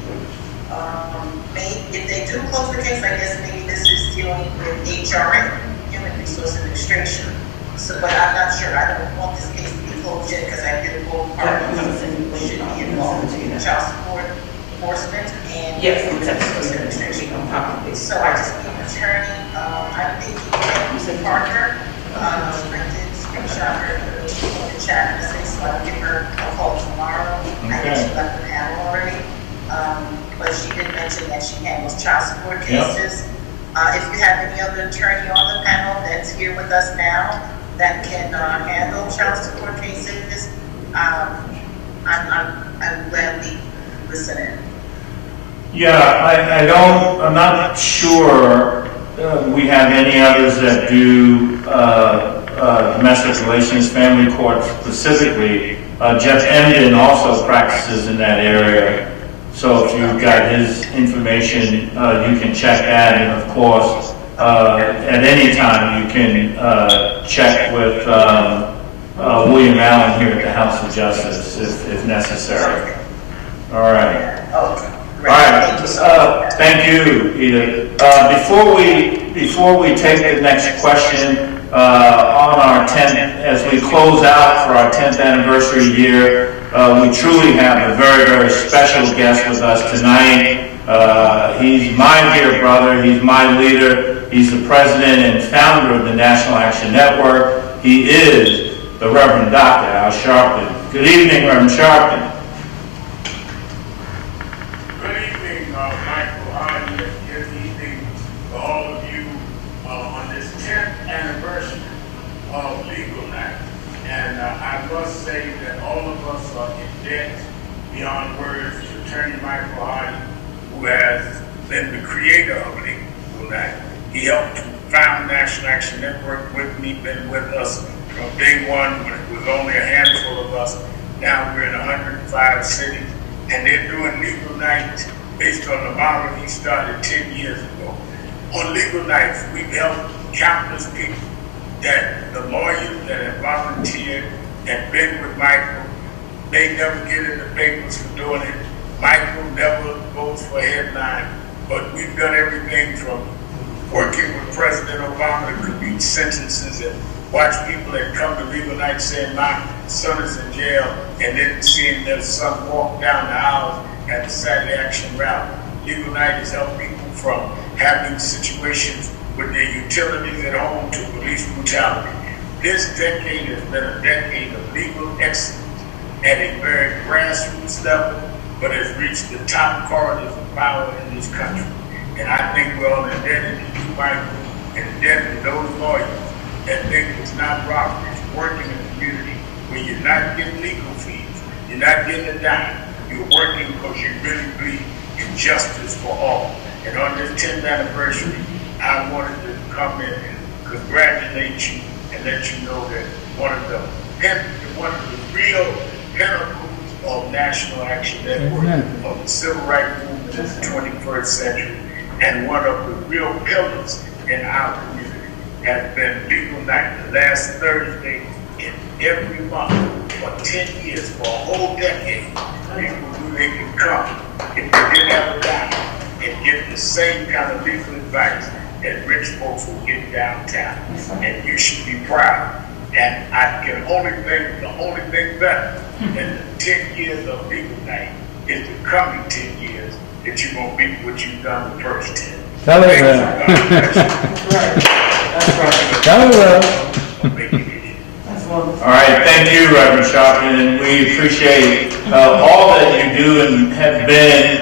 Maybe if they do close the case, I guess maybe this is dealing with HRA, Human Resource Administration. So, but I'm not sure. I don't want this case to be closed yet because I feel both parties should be involved in child support enforcement and Human Resource Administration. So I just need an attorney. I'm thinking partner. I did screenshot her in the chat message, so I'll give her a call tomorrow. I think she left the panel already. But she did mention that she handles child support cases. If you have any other attorney on the panel that's here with us now that can handle child support cases, I'm gladly listening. Yeah, I'm not sure we have any others that do domestic relations, family court specifically. Jeff Emden also practices in that area. So if you've got his information, you can check that. And of course, at any time, you can check with William Allen here at the House of Justice if necessary. All right. All right. Thank you, Edith. Before we take the next question, on our 10th, as we close out for our 10th anniversary year, we truly have a very, very special guest with us tonight. He's my dear brother. He's my leader. He's the president and founder of the National Action Network. He is the Reverend Dr. Al Sharpton. Good evening, Reverend Sharpton. Good evening, Michael. Good evening to all of you on this 10th anniversary of Legal Night. And I must say that all of us are in debt beyond words to Attorney Michael Hardy, who has been the creator of Legal Night. He helped found National Action Network with me, been with us from day one when it was only a handful of us. Now we're in 105 cities, and they're doing Legal Night based on the model he started 10 years ago. On Legal Nights, we've helped countless people that the lawyers that have volunteered and been with Michael, they never get in the papers for doing it. Michael never goes for a headline, but we've done everything from working with President Obama to commute sentences and watch people that come to Legal Night saying, my son is in jail, and then seeing their son walk down the aisle at the Saturday Action rally. Legal Night has helped people from having situations with their utilities at home to police brutality. This decade has been a decade of legal excellence at a very grassroots level, but has reached the top corridors of power in this country. And I think we're all indebted to you, Michael, and indebted to those lawyers that think it's not robbery, it's working in the community where you're not getting legal fees, you're not getting a dime, you're working because you really believe in justice for all. And on this 10th anniversary, I wanted to come in and congratulate you and let you know that one of the real pinnacles of National Action Network, of the civil rights movement in the 21st century, and one of the real pillars in our community has been Legal Night, the last Thursday in every month for 10 years, for a whole decade. People knew they could come if they didn't have a dime and get the same kind of legal advice that rich folks will get downtown. And you should be proud. And I can only think the only thing better than the 10 years of Legal Night is the coming 10 years that you're going to be what you've done the first 10. Tell it well. Tell it well. All right, thank you, Reverend Sharpton, and we appreciate all that you do and have been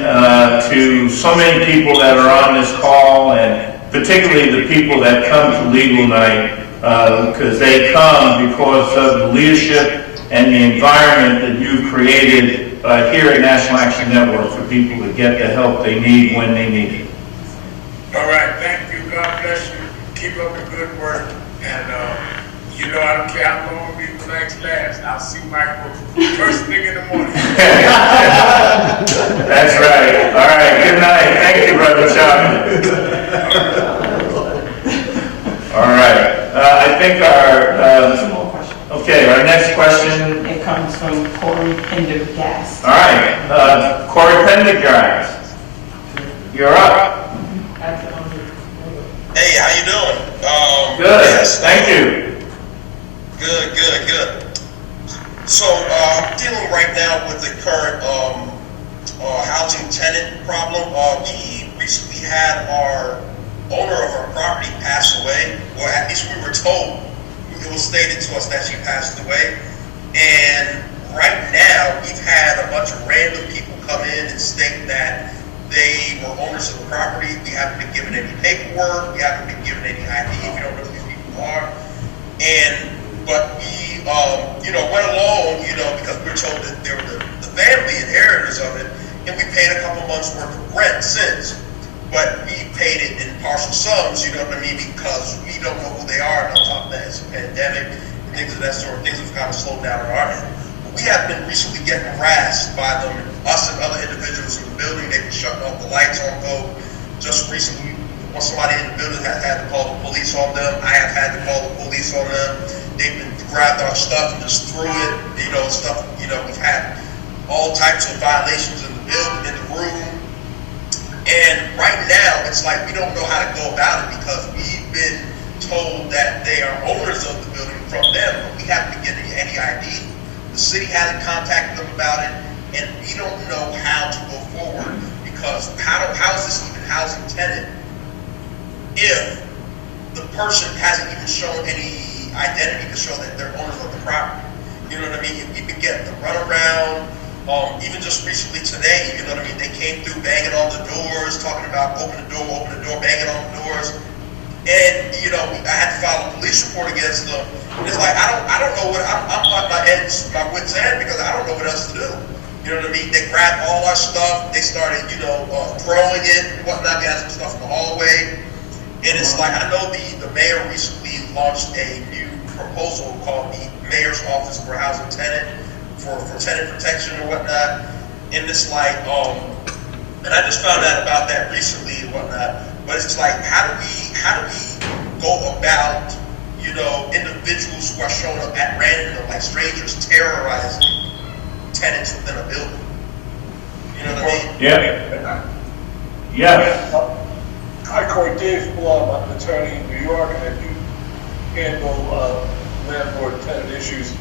to so many people that are on this call, and particularly the people that come to Legal Night, because they come because of the leadership and the environment that you've created here at National Action Network for people to get the help they need when they need it. All right, thank you. God bless you. Keep up the good work. And you know, I don't care how long Legal Nights last. I'll see Michael first thing in the morning. That's right. All right, good night. Thank you, Brother Sharpton. All right. I think our... Okay, our next question. It comes from Corey Pendergast. All right, Corey Pendergast, you're up. Hey, how you doing? Good, yes, thank you. Good. So, I'm dealing right now with the current housing tenant problem. We recently had our owner of our property pass away, or at least we were told. It was stated to us that she passed away. And right now, we've had a bunch of random people come in and state that they were owners of the property. We haven't been given any paperwork. We haven't been given any ID. We don't know who these people are. But we, went along, because we were told that they were the family inheritors of it, and we paid a couple months worth of rent since. But we paid it in partial sums, you know what I mean, because we don't know who they are, and on top of that, it's a pandemic, and things of that sort. Things have kind of slowed down on our end. But we have been recently getting harassed by them, us and other individuals in the building. They've been shutting off the lights on go. Just recently, when somebody in the building has had to call the police on them, I have had to call the police on them. They've been grabbed our stuff and just threw it, stuff, we've had all types of violations in the building, in the room. And right now, it's like we don't know how to go about it because we've been told that they are owners of the building from them, but we haven't been getting any ID. The city hasn't contacted them about it, and we don't know how to go forward because how is this even housing tenant if the person hasn't even shown any identity to show that they're owners of the property? You know what I mean? We've been getting the runaround. Even just recently today, you know what I mean, they came through banging on the doors, talking about open the door, banging on the doors. And, I had to file a police report against them. And it's like, I don't know what, I'm on my wit's end because I don't know what else to do. You know what I mean? They grabbed all our stuff. They started, throwing it and whatnot. We had some stuff in the hallway. And it's like, I know the mayor recently launched a new proposal called the Mayor's Office for Housing Tenant, for tenant protection or whatnot. And it's like, and I just found out about that recently and whatnot. But it's like, how do we go about, individuals who are showing up at random, like strangers, terrorizing tenants within a building? You know what I mean? Yeah. Hi, Corey. Dave Blum. I'm an attorney in New York, and I do handle landlord-tenant issues.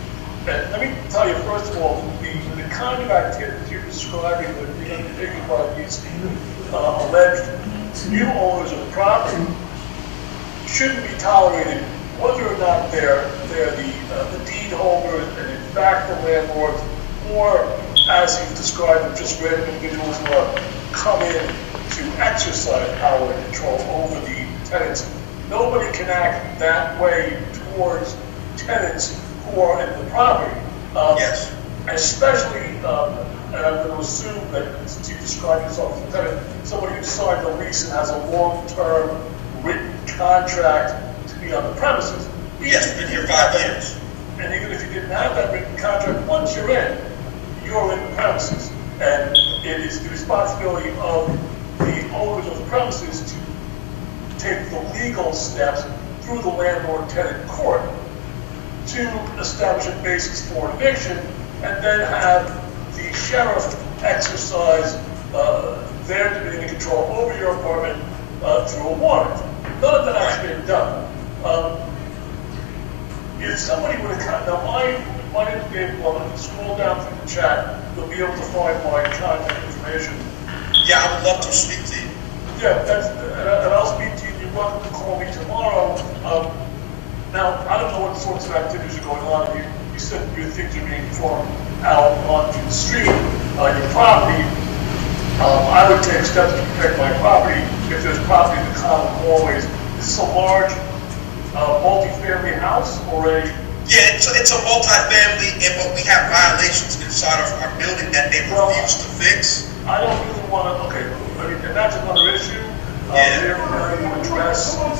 And let me tell you, first of all, the kind of activities you're describing that are being taken by these alleged new owners of the property shouldn't be tolerated, whether or not they're the deed holders and in fact the landlords, or as you've described them, just random individuals who are come in to exercise power and control over the tenants. Nobody can act that way towards tenants who are in the property. Yes. Especially, and I'm going to assume that since you described yourself as a tenant, somebody who signed a lease and has a long-term written contract to be on the premises. Yes, been here 5 years. And even if you didn't have that written contract, once you're in the premises. And it is the responsibility of the owners of the premises to take the legal steps through the landlord-tenant court to establish a basis for eviction, and then have the sheriff exercise their dominion and control over your apartment through a warrant. None of that has been done. If somebody would have come, now my name is Dave Blum, if you scroll down through the chat, you'll be able to find my contact information. Yeah, I would love to speak to you. Yeah, and I'll speak to you. You're welcome to call me tomorrow. Now, I don't know what sorts of activities are going on. You said your things are being thrown out onto the street, your property. I would take steps to protect my property if there's property in the common hallways. Is this a large multi-family house or a... Yeah, it's a multi-family, but we have violations inside of our building that they refuse to fix. I don't really want to... Okay, and that's another issue. They're going to address what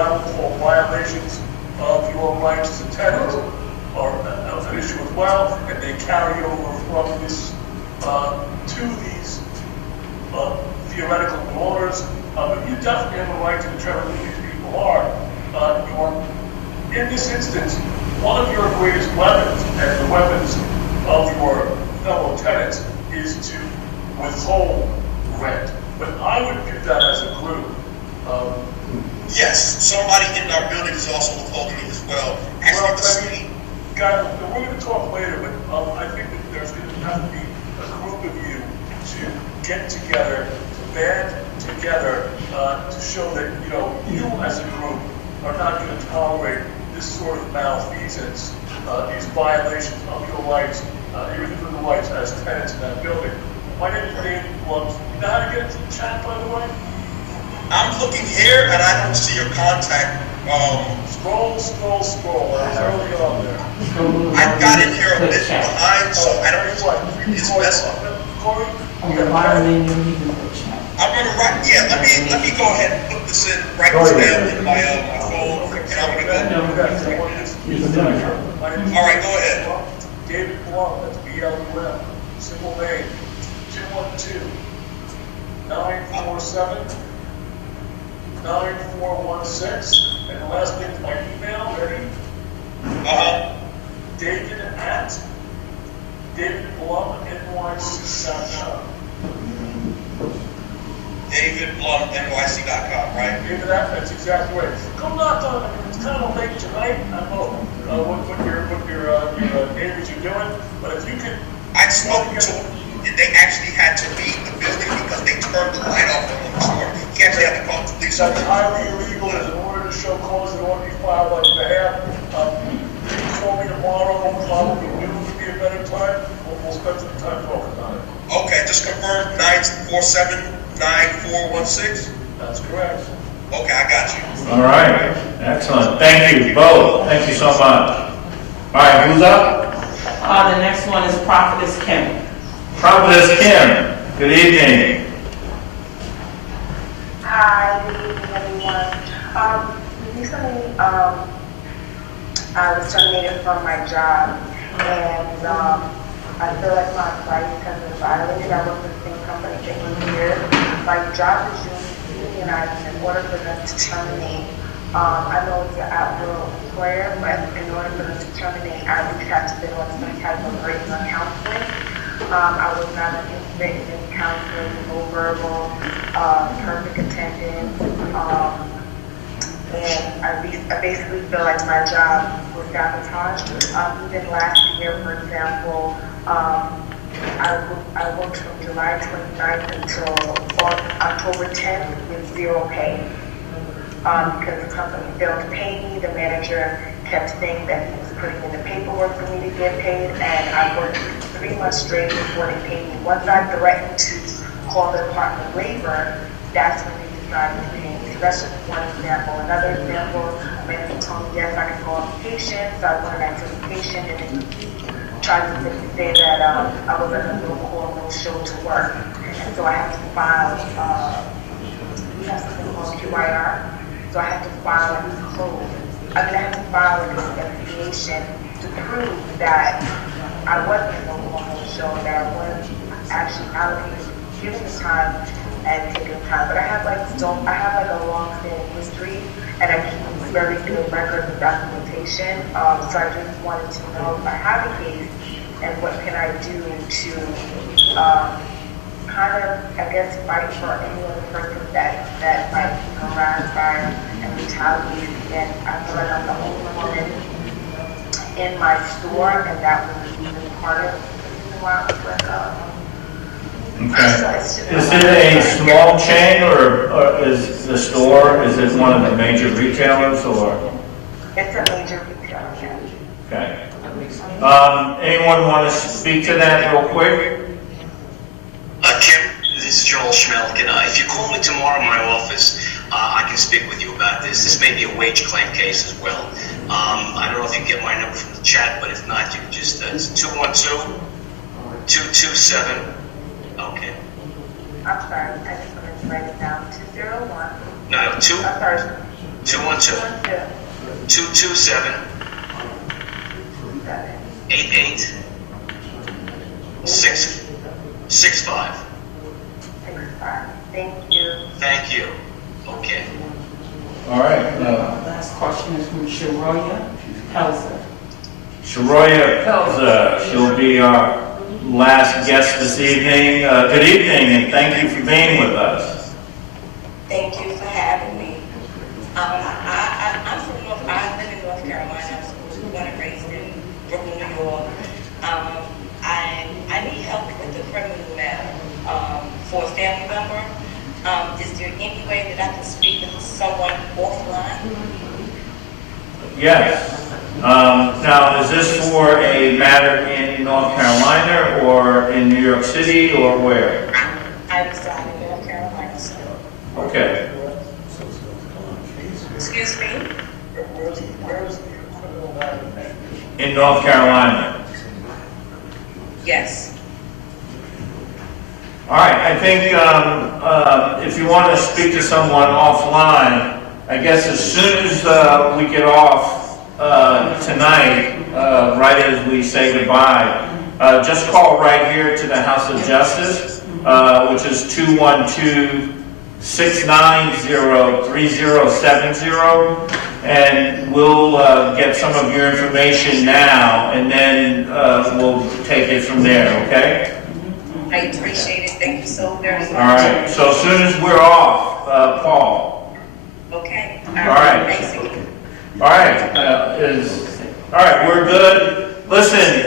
I would call violations of your rights as a tenant, or an issue as well, and they carry over from this to these theoretical owners. But you definitely have a right to determine who these people are. In this instance, one of your greatest weapons, and the weapons of your fellow tenants, is to withhold rent. But I would do that as a group. Yes, somebody in our building is also withholding it as well. Actually, the city. Guys, we're going to talk later, but I think that there's going to have to be a group of you to get together, to band together, to show that, you as a group are not going to tolerate this sort of malfeasance, these violations of your rights, your individual rights as tenants in that building. My name is David Blums. You know how to get into the chat, by the way? I'm looking here and I don't see your contact. Scroll. It's early on there. I've got in here a bit behind, so I don't know his message. Corey, on the bottom menu, you can put chat. I'm gonna write. Yeah, let me go ahead and put this in. Write this down in my phone, and I'm gonna go. All right, go ahead. David Blum. That's BLUM. Simple name. 212-947-9416. And the last thing is my email. Ready? David at DavidBlumNYC.com. DavidBlumNYC.com, right? David, that's exactly right. Go knock on it. It's kind of late tonight. I don't know what your neighbors are doing, but if you could. I spoke to them. They actually had to leave the building because they turned the light off on the store. He actually had to call the police. That's highly illegal. In order to show cause, it ought to be filed on your behalf. You can call me tomorrow. Probably noon would be a better time. We'll spend some time talking about it. Okay, just confirm 947-9416. That's correct. Okay, I got you. All right, excellent. Thank you both. Thank you so much. All right, who's up? The next one is Prophetess Kim. Prophetess Kim. Good evening. Hi, good evening, everyone. Recently, I was terminated from my job, and I feel like my rights have been violated. I work for the same company for 8 years. My job is unionized, and in order for them to terminate, I know it's an at-will employer, but in order for them to terminate, I would have to been on some type of regular counseling. I was not interested in counseling, no verbal, perfect attendance, and I basically feel like my job was sabotaged. Even last year, for example, I worked from July 29th until October 10th with zero pay. Because the company failed to pay me, the manager kept saying that he was putting in the paperwork for me to get paid, and I worked 3 months straight before they paid me. Once I threatened to call the Department of Labor, that's when they decided to pay me. So that's just one example. Another example, a manager told me, yes, I can go on vacation, so I went on vacation, and then tried to say that I was a no-call, no-show to work. And so I had to file, we have something called QIR. So I had to file a code. I had to file an investigation to prove that I wasn't a no show, that I was actually allocated, given the time and taking time. But I have like a long-standing history, and I keep very good records of documentation. So I just wanted to know if I have a case and what can I do to kind of, I guess, fight for any other person that might be harassed by and retaliated against. I feel like I'm the only woman in my store, and that was even part of the reason why I was let go. Okay. Is it a small chain, or is the store, is it one of the major retailers, or? It's a major retailer, yeah. Okay. Anyone want to speak to that real quick? Kim, this is Joel Schmelkin. If you call me tomorrow in my office, I can speak with you about this. This may be a wage claim case as well. I don't know if you can get my number from the chat, but if not, you can just, it's 212-227. Okay. I'm sorry, I just wanted to write it down. 201. No, I'm sorry. 212-227. 8865. Thank you. Thank you. Okay. All right. Last question is from Sharoya Helzer. Sharoya Pelza, she'll be our last guest this evening. Good evening, and thank you for being with us. Thank you for having me. I'm from I live in North Carolina. I was born and raised in Brooklyn, New York. I need help with the criminal matter for a family member. Is there any way that I can speak with someone offline? Yes. Now, is this for a matter in North Carolina or in New York City or where? I reside in North Carolina, so. Okay. Excuse me? In North Carolina. Yes. All right. I think if you want to speak to someone offline, I guess as soon as we get off tonight, right as we say goodbye, just call right here to the House of Justice, which is 212-690-3070, and we'll get some of your information now, and then we'll take it from there, okay? I appreciate it. Thank you so very much. All right. So as soon as we're off, Paul. Okay. All right. Thanks again. All right. All right. We're good. Listen,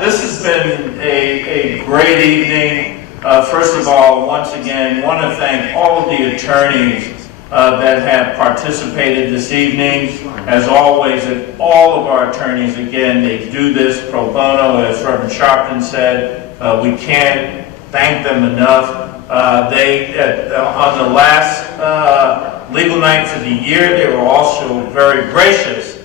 this has been a great evening. First of all, once again, want to thank all of the attorneys that have participated this evening. As always, all of our attorneys, again, they do this pro bono, as Reverend Sharpton said. We can't thank them enough. They, on the last legal night for the year, they were also very gracious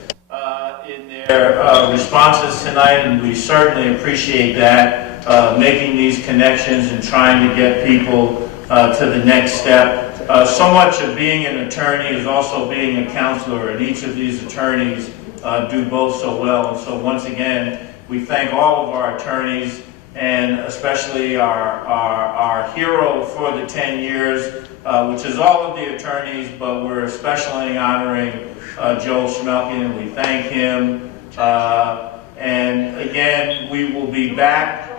in their responses tonight, and we certainly appreciate that, making these connections and trying to get people to the next step. So much of being an attorney is also being a counselor, and each of these attorneys do both so well. And so once again, we thank all of our attorneys, and especially our hero for the 10 years, which is all of the attorneys, but we're especially honoring Joel Schmelkin, and we thank him. And again, we will be back.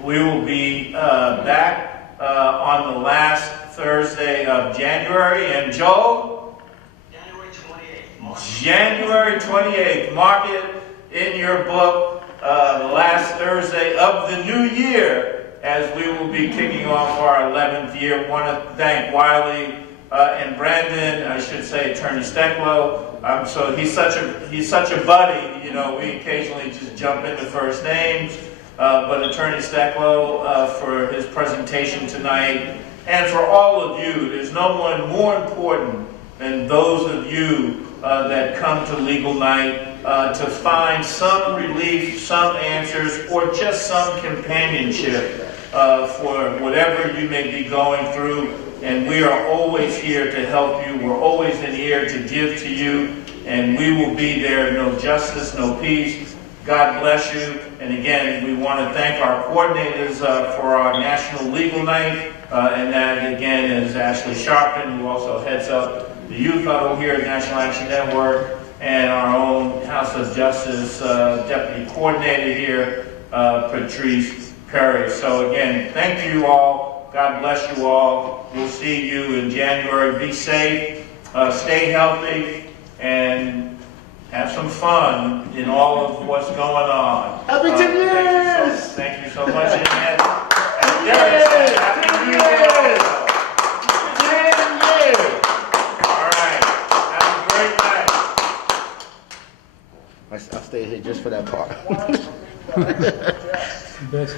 We will be back on the last Thursday of January. And Joel? January 28th. January 28th. Mark it in your book. The last Thursday of the new year, as we will be kicking off our 11th year. I want to thank Wiley and Brandon, I should say Attorney Steplow. So he's such a buddy. You know, we occasionally just jump into first names. But Attorney Steplow for his presentation tonight, and for all of you. There's no one more important than those of you that come to Legal Night to find some relief, some answers, or just some companionship for whatever you may be going through. And we are always here to help you. We're always in here to give to you, and we will be there. No justice, no peace. God bless you. And again, we want to thank our coordinators for our National Legal Night, and that again is Ashley Sharpton, who also heads up the Youth Huddle here at National Action Network, and our own House of Justice Deputy Coordinator here, Patrice Perry. So again, thank you all. God bless you all. We'll see you in January. Be safe, stay healthy, and have some fun in all of what's going on. Happy 10 years! Thank you so much. And Derek, Happy New Year! 10 years! All right. Have a great night. I'll stay here just for that part. Good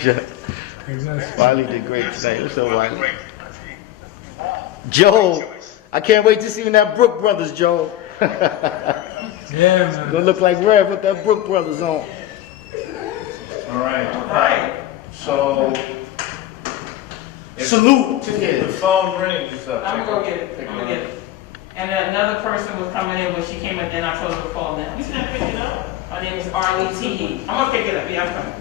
job. Wiley did great tonight. What's up, Wiley? Joe, I can't wait to see you in that Brook Brothers, Joe. Yeah, man. Gonna look like Rev with that Brook Brothers on. All right. So, salute to the phone rings. I'm gonna go get it. I'm gonna get it. And another person was coming in when she came in, then I told her to call now. Who's gonna pick it up? Her name is Arlie T. I'm gonna pick it up. Yeah, I'm coming.